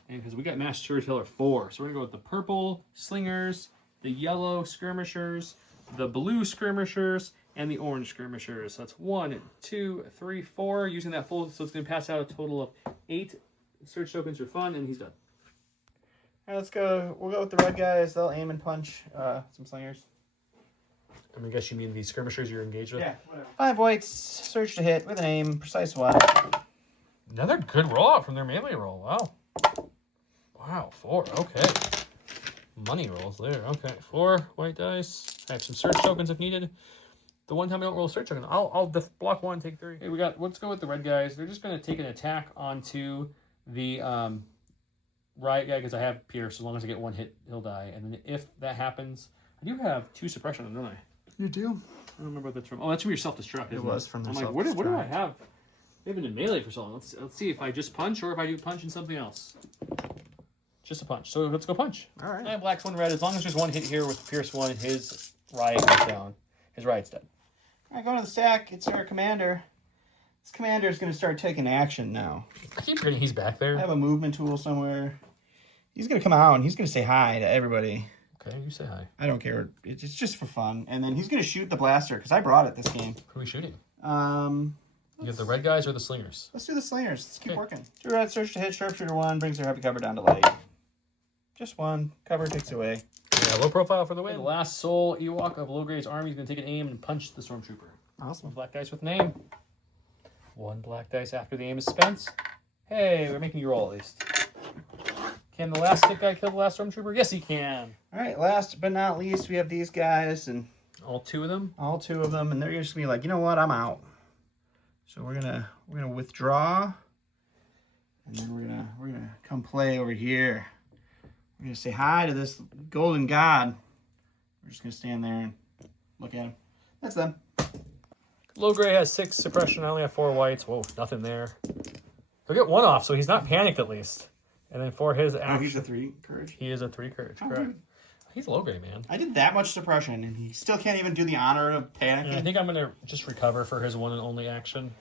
And because we got Master Storyteller 4. So we're going to go with the purple slingers, the yellow skirmishers, the blue skirmishers, and the orange skirmishers. So that's 1, 2, 3, 4. Using that full, so it's going to pass out a total of 8 search tokens for fun, and he's done. All right, let's go. We'll go with the red guys. They'll aim and punch some slingers. I guess you mean the skirmishers you're engaged with? Yeah, whatever. 5 whites, surge to hit with an aim, precise 1. Another good rollout from their melee roll. Wow. Wow, 4. Okay. Money rolls there. Okay, 4 white dice. I have some search tokens if needed. The one time I don't roll a search token, I'll block 1, take 3. Okay, let's go with the red guys. They're just going to take an attack onto the riot guy because I have Pierce. As long as I get one hit, he'll die. And then if that happens, I do have 2 suppression, don't I? You do? I don't remember what that's from. Oh, that's from your self-destruct. It was from the I'm like, what do I have? They've been in melee for so long. Let's see if I just punch or if I do punch in something else. Just a punch. So let's go punch. All right. I have blacks 1 red. As long as there's 1 hit here with Pierce 1, his riot goes down. His riot's dead. All right, going to the stack. It's our commander. This commander is going to start taking action now. I keep forgetting he's back there. I have a movement tool somewhere. He's going to come out and he's going to say hi to everybody. Okay, you say hi. I don't care. It's just for fun. And then he's going to shoot the blaster because I brought it this game. Who are we shooting? You get the red guys or the slingers? Let's do the slingers. Let's keep Okay. working. 2 red, search to hit, sharpshooter 1, brings their heavy cover down to light. Just 1. Cover takes away. Yeah, low profile for the win. The last soul Ewok of Logray's army is going to take an aim and punch the Stormtrooper. Awesome. Black dice with name. 1 black dice after the aim is spent. Hey, we're making you roll at least. Can the last stick guy kill the last Stormtrooper? Yes, he can. All right, last but not least, we have these guys, and All 2 of them? all 2 of them, and they're just gonna be like, you know what, I'm out. So we're gonna withdraw, and then we're gonna come play over here. We're gonna say hi to this golden god. We're just gonna stand there and look at him. That's them. Logray has 6 suppression. I only have 4 whites. Whoa, nothing there. He'll get 1 off, so he's not panicked at least. And then for his action, Oh, he's a 3 courage. he is a 3 courage. Oh, Correct. dude. He's Logray, man. I did that much suppression, and he still can't even do the honor of And I panicking. think I'm going to just recover for his 1 and only action.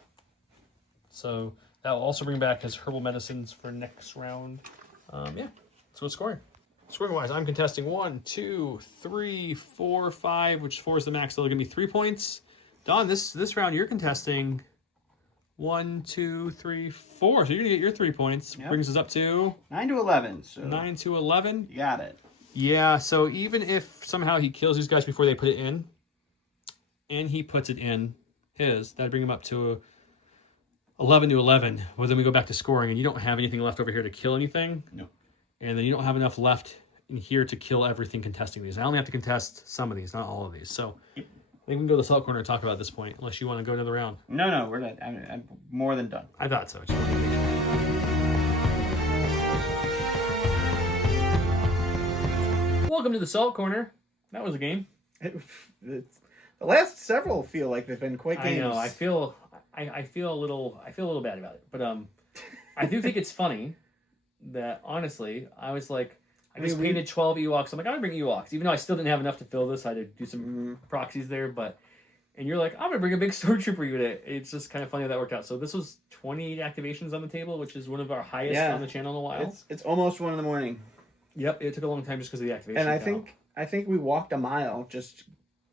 So that will also bring back his herbal medicines for next round. Yeah, so it's scoring. Scoring wise, I'm contesting 1, 2, 3, 4, 5, which 4 is the max. So it'll give me 3 points. Don, this round you're contesting 1, 2, 3, 4. So you're gonna get your 3 points. Yep. Brings us up to 9 to 11. So 9 to 11. you got it. Yeah. So even if somehow he kills these guys before they put it in, and he puts it in that'd bring him up to 11 to 11. Well, then we go back to scoring, and you don't have anything left over here to kill anything. No. And then you don't have enough left in here to kill everything contesting these. I only have to contest some of these, not all of these. So I think we can go to the salt corner and talk about this point, unless you want to go another round. No, we're not. I'm more than done. I thought so. Just wanted to make sure. Welcome to the salt corner. That was a game. The last several feel like they've been quite games. I know. I feel a little bad about it, but I do think it's funny that honestly I was like, I just painted 12 Ewoks. I'm like, I'm gonna bring Ewoks, even though I still didn't have enough to fill this. I had to do some proxies there, and you're like, I'm gonna bring a big Stormtrooper unit. It's just kind of funny how that worked out. So this was 28 activations on the table, which is one of our highest on the channel in a while. It's almost 1 a.m. Yep, it took a long time just because of the activation. And I think we walked a mile just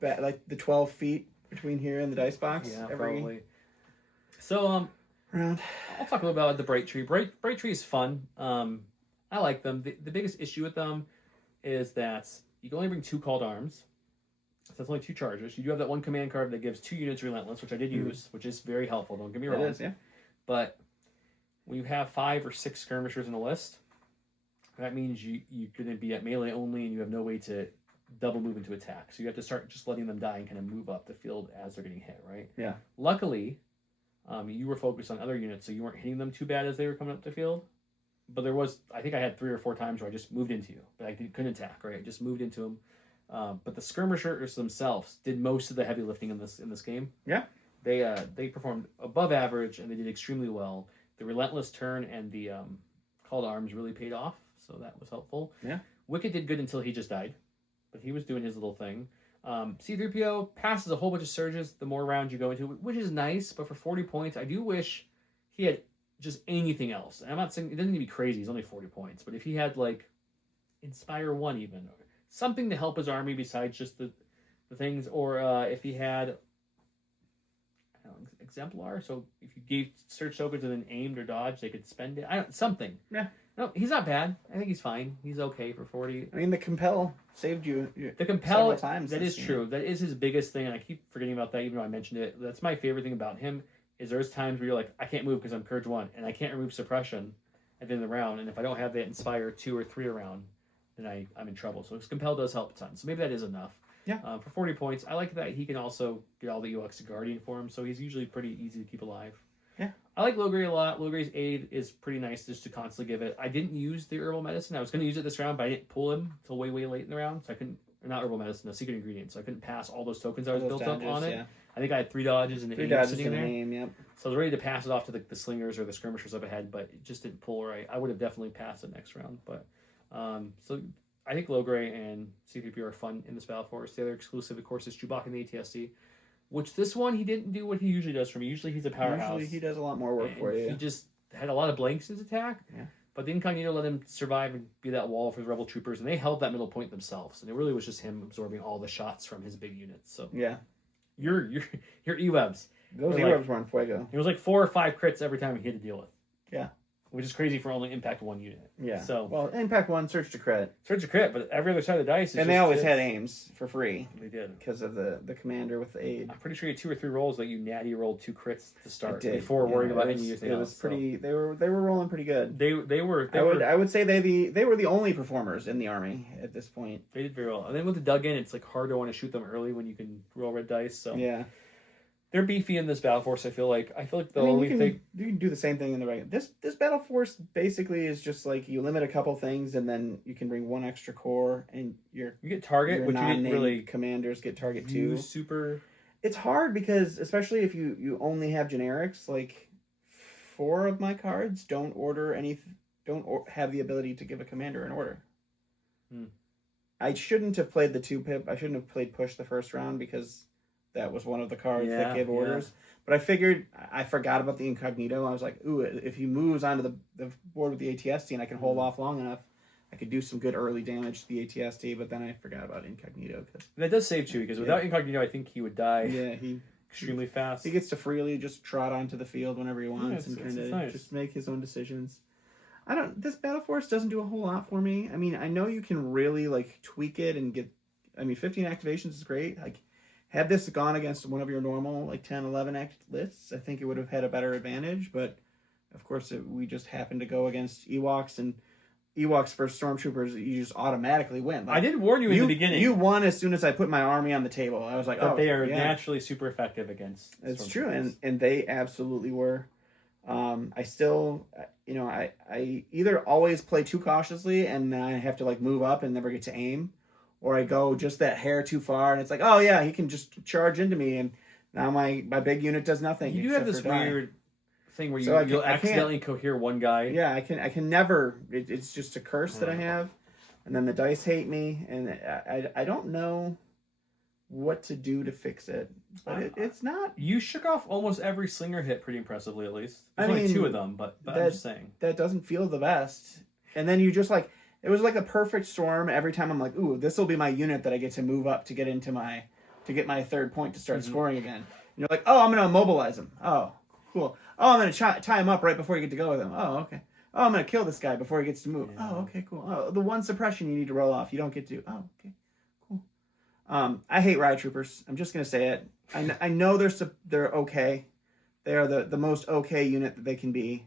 like the 12 feet between here and the dice box. Yeah, every probably. So round. I'll talk a little about the Bright Tree. Bright Tree is fun. I like them. The biggest issue with them is that you can only bring 2 called arms. So that's only 2 charges. You do have that 1 command card that gives 2 units relentless, which I did use, which is very helpful. Don't get me wrong. It is, yeah. But when you have 5 or 6 skirmishers in a list, that means you're going to be at melee only, and you have no way to double move into attack. So you have to start just letting them die and kind of move up the field as they're getting hit, right? Yeah. Luckily, you were focused on other units, so you weren't hitting them too bad as they were coming up the field. But there was, I think I had 3 or 4 times where I just moved into you, but I couldn't attack, right? I just moved into them. But the skirmishers themselves did most of the heavy lifting in this game. Yeah. They performed above average, and they did extremely well. The relentless turn and the called arms really paid off, so that was helpful. Yeah. Wicket did good until he just died, but he was doing his little thing. C-3PO passes a whole bunch of surges the more rounds you go into, which is nice, but for 40 points, I do wish he had just anything else. And I'm not saying, it doesn't need to be crazy, he's only 40 points, but if he had, like, Inspire 1 even, or something to help his army besides just the things, or if he had, I don't know, Exemplar, so if you gave search tokens and then aimed or dodged, they could spend it. Something. Yeah. No, he's not bad. I think he's fine. He's okay for 40. I mean, the compel saved you. The compel, several times. that is true. That is his biggest thing, and I keep forgetting about that, even though I mentioned it. That's my favorite thing about him, is there's times where you're like, I can't move because I'm Courage 1, and I can't remove suppression at the end of the round, and if I don't have that Inspire 2 or 3 around, then I'm in trouble. So his compel does help a ton. So maybe that is enough. Yeah. For 40 points, I like that he can also get all the Ewoks to Guardian for him, so he's usually pretty easy to keep alive. Yeah. I like low grade a lot. Low grade's aid is pretty nice just to constantly give it. I didn't use the herbal medicine. I was going to use it this round, but I didn't pull him until way late in the round, so I couldn't. Or not herbal medicine, the secret ingredient. So I couldn't pass all those tokens I was built up on it. Yeah. I think I had 3 dodges and 3 aim dodges sitting and there. aim, yep. So I was ready to pass it off to the slingers or the skirmishers up ahead, but it just didn't pull right. I would have definitely passed it next round. But so I think low grade and C3P are fun in this battle force. The other exclusive, of course, is Chewbacca in the ATSC. Which this one, he didn't do what he usually does for me. Usually he's a powerhouse. Usually he does a lot more work for you. He just had a lot of blanks in his attack. Yeah. But the Incognito let him survive and be that wall for his rebel troopers, and they held that middle point themselves. And it really was just him absorbing all the shots from his big units. So yeah, your E-Webs. Those E-Webs were on fuego. It was like 4 or 5 crits every time he had to deal with. Yeah. Which is crazy for only impact 1 unit. Yeah. So well, impact 1, search to crit. Search to crit, but every other side of the dice is and they always had aims for free. They did. Because of the commander with the aid. I'm pretty sure you had 2 or 3 rolls that you natty rolled 2 crits to start before worrying about anything else. It was pretty. They were rolling pretty good. They were. I would say they were the only performers in the army at this point. They did very well. And then with the dug-in, it's like hard to want to shoot them early when you can roll red dice. So yeah. They're beefy in this battle force. I feel like the only thing you can do the same thing in the right. This battle force basically is just like you limit a couple things and then you can bring 1 extra core and you get target, which you didn't really commanders get target 2. Super. It's hard because especially if you only have generics, like 4 of my cards don't have the ability to give a commander an order. I shouldn't have played the 2 pip. I shouldn't have played push the first round because that was one of the cards that gave orders. But I figured, I forgot about the Incognito. I was like, ooh, if he moves onto the board with the ATST and I can hold off long enough, I could do some good early damage to the ATST, but then I forgot about Incognito. That does save Chewie, because without Incognito, I think he would die extremely fast. He gets to freely just trot onto the field whenever he wants and kind of just make his own decisions. This Battle Force doesn't do a whole lot for me. I mean, I know you can really, like, tweak it and get... I mean, 15 activations is great. Like, had this gone against one of your normal, like, 10, 11 act lists, I think it would have had a better advantage. But, of course, we just happened to go against Ewoks, and Ewoks versus Stormtroopers, you just automatically win. Like, I did warn you in the beginning. You won as soon as I put my army on the table. I was like, they are naturally super effective against It's true, and they absolutely were. I still, I either always play too cautiously, and then I have to, like, move up and never get to aim, or I go just that hair too far, and it's like, oh yeah, he can just charge into me, and now my big unit does nothing. You do have this weird thing where you'll accidentally cohere one guy. Yeah, I can never. It's just a curse that I have, and then the dice hate me, and I don't know what to do to fix it, but it's not. You shook off almost every slinger hit pretty impressively, at least. There's only 2 of them, but I'm just saying that doesn't feel the best. And then you just like. It was like a perfect storm. Every time I'm like, ooh, this will be my unit that I get to move up to get into to get my 3rd point to start scoring again. And you're like, oh, I'm going to immobilize him. Oh, cool. Oh, I'm going to tie him up right before you get to go with him. Oh, okay. Oh, I'm going to kill this guy before he gets to move. Yeah. Oh, okay, cool. Oh, the 1 suppression you need to roll off, you don't get to. Oh, okay, cool. I hate riot troopers. I'm just going to say it. I know they're okay. They are the most okay unit that they can be.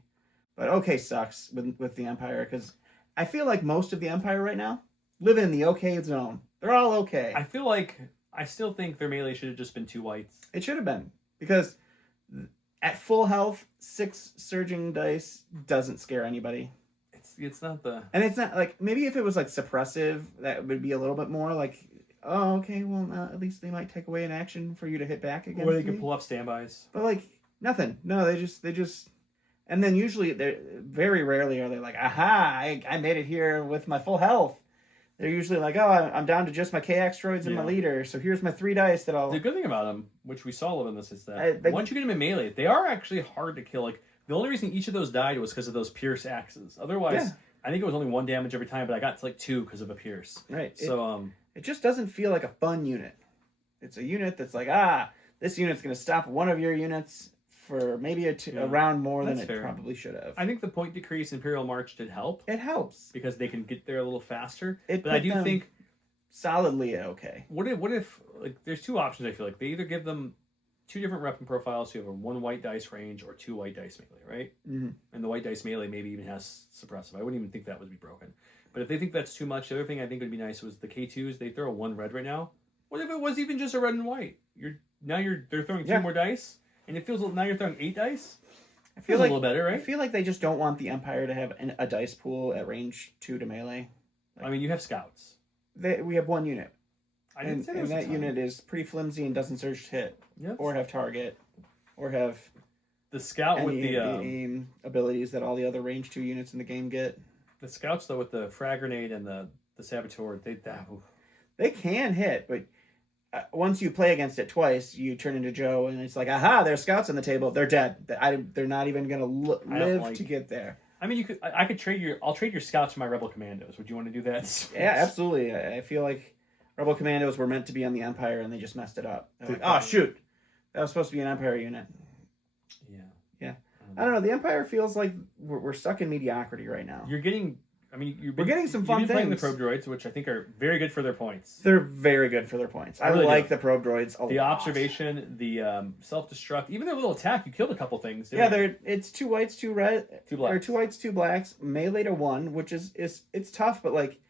But okay sucks with the Empire because I feel like most of the Empire right now living in the okay zone. They're all okay. I still think their melee should have just been 2 whites. It should have been. Because at full health, 6 surging dice doesn't scare anybody. It's not the... And it's not, like, maybe if it was, like, suppressive, that would be a little bit more, like, oh, okay, well, at least they might take away an action for you to hit back against Or they could pull off standbys. But, like, nothing. No, they just... And then usually, very rarely are they like, aha, I made it here with my full health. They're usually like, oh, I'm down to just my KX droids and my leader, so here's my 3 dice that I'll... The good thing about them, which we saw a little in this, is that once you get them in melee, they are actually hard to kill. Like, the only reason each of those died was because of those pierce axes. Otherwise, I think it was only 1 damage every time, but I got to, like, 2 because of a pierce. Right. So, it just doesn't feel like a fun unit. It's a unit that's like, this unit's going to stop one of your units for maybe a round more than it probably should have. I think the point decrease Imperial March did help. It helps. Because they can get there a little faster. But I do think... solidly okay. What if like, there's 2 options, I feel like. They either give them 2 different weapon profiles, so you have a 1 white dice range or 2 white dice melee, right? Mm-hmm. And the white dice melee maybe even has suppressive. I wouldn't even think that would be broken. But if they think that's too much, the other thing I think would be nice was the K2s, they throw 1 red right now. What if it was even just a red and white? They're throwing 2 more dice? And it feels like now you're throwing 8 dice. I feel a like little better, I right? feel like they just don't want the Empire to have a dice pool at range 2 to melee. I mean, you have scouts. We have one unit. I didn't say there was and a that ton. unit is pretty flimsy and doesn't surge to hit. Yep. Or have target. Or have The scout with the aim abilities that all the other range 2 units in the game get. The scouts though with the frag grenade and the saboteur, They can hit, but once you play against it twice, you turn into Joe, and it's like, aha, there's scouts on the table. They're dead. They're not even gonna live to get there. I mean, I could trade your. I'll trade your scouts for my rebel commandos. Would you want to do that? Yeah, absolutely. I feel like Rebel Commandos were meant to be on the Empire, and they just messed it up. They're like, oh shoot, that was supposed to be an Empire unit. Yeah. I don't know. The Empire feels like we're stuck in mediocrity right now. You're getting. I mean, we're getting some fun things. Playing the probe droids, which I think are very good for their points. They're very good for their points. I really like the probe droids a lot. The observation, the self-destruct, even their little attack, you killed a couple things. It's 2 whites, 2 red, 2 blacks. or 2 whites, 2 blacks, melee to 1, which is it's tough, but like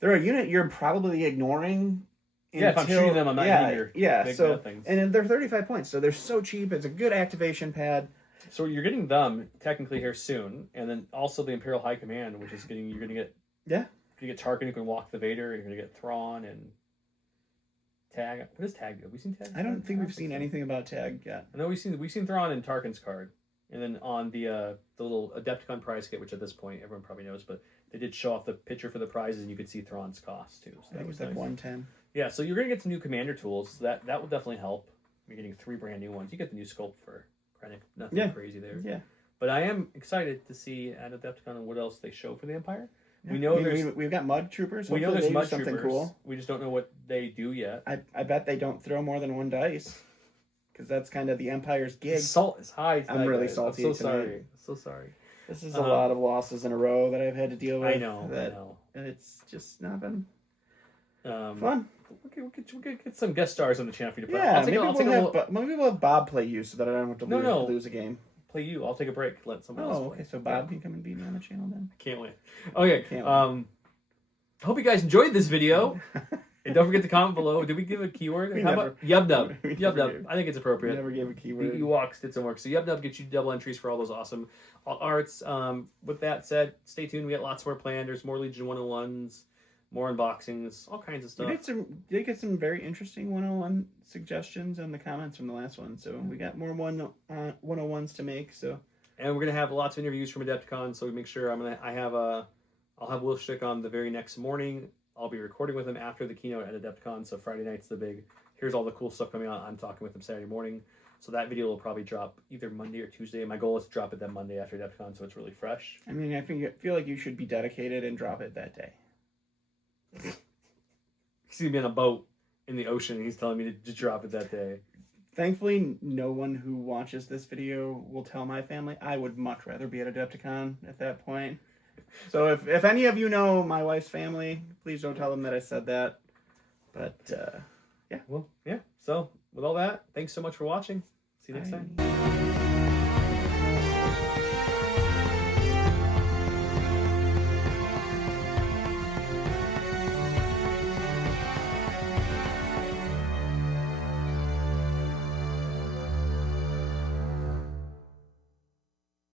they're a unit you're probably ignoring. Yeah, if I'm shooting them, I'm not hitting your big bad things. And they're 35 points, so they're so cheap. It's a good activation pad. So you're getting them technically here soon, and then also the Imperial High Command, which is you're going to get. Yeah. You get Tarkin, you can walk the Vader, and you're going to get Thrawn and Tag. What does Tag do? Have we seen Tag? I don't think we've seen anything about Tag yet. I know we've seen Thrawn and Tarkin's card. And then on the little Adepticon prize kit, which at this point everyone probably knows, but they did show off the picture for the prizes, and you could see Thrawn's cost too. So that was like nice. 110. Yeah, so you're going to get some new commander tools. That will definitely help. You're getting 3 brand new ones. You get the new sculpt for Krennic. Nothing crazy there. Yeah. But I am excited to see at Adepticon what else they show for the Empire. Yeah. We know we've got mud troopers. We know there's mud something troopers. Cool. We just don't know what they do yet. I bet they don't throw more than 1 dice, because that's kind of the Empire's gig. The salt is high. I'm really salty. I'm so sorry. This is a lot of losses in a row that I've had to deal with. I know. And it's just not been fun. We'll get some guest stars on the channel for you to play. Yeah, maybe we'll have Bob play you so that I don't have to lose a game. Play you. I'll take a break. Let someone else play. Okay, so Bob can come and beat me on the channel then. Can't wait. Okay. Hope you guys enjoyed this video. And don't forget to comment below. Did we give a keyword? How about Yub-Nub? Yub-Nub. I think it's appropriate. We never gave a keyword. The Ewoks did some work. So Yub-Nub gets you double entries for all those awesome arts. With that said, stay tuned. We got lots more planned. There's more Legion 101s, more unboxings, all kinds of stuff. We did get some very interesting 101 suggestions in the comments from the last one. So we got more 101s to make. So, and we're gonna have lots of interviews from Adepticon. So make sure I'll have Will Schick on the very next morning. I'll be recording with him after the keynote at Adepticon. So Friday night's the big, here's all the cool stuff coming out. I'm talking with him Saturday morning. So that video will probably drop either Monday or Tuesday. My goal is to drop it that Monday after Adepticon, so it's really fresh. I mean, I feel like you should be dedicated and drop it that day. He's me on a boat in the ocean, and he's telling me to drop it that day. Thankfully, no one who watches this video will tell my family. I would much rather be at Adepticon at that point. So if any of you know my wife's family, please don't tell them that I said that. But, yeah. Well, yeah. So, with all that, thanks so much for watching. See you next time.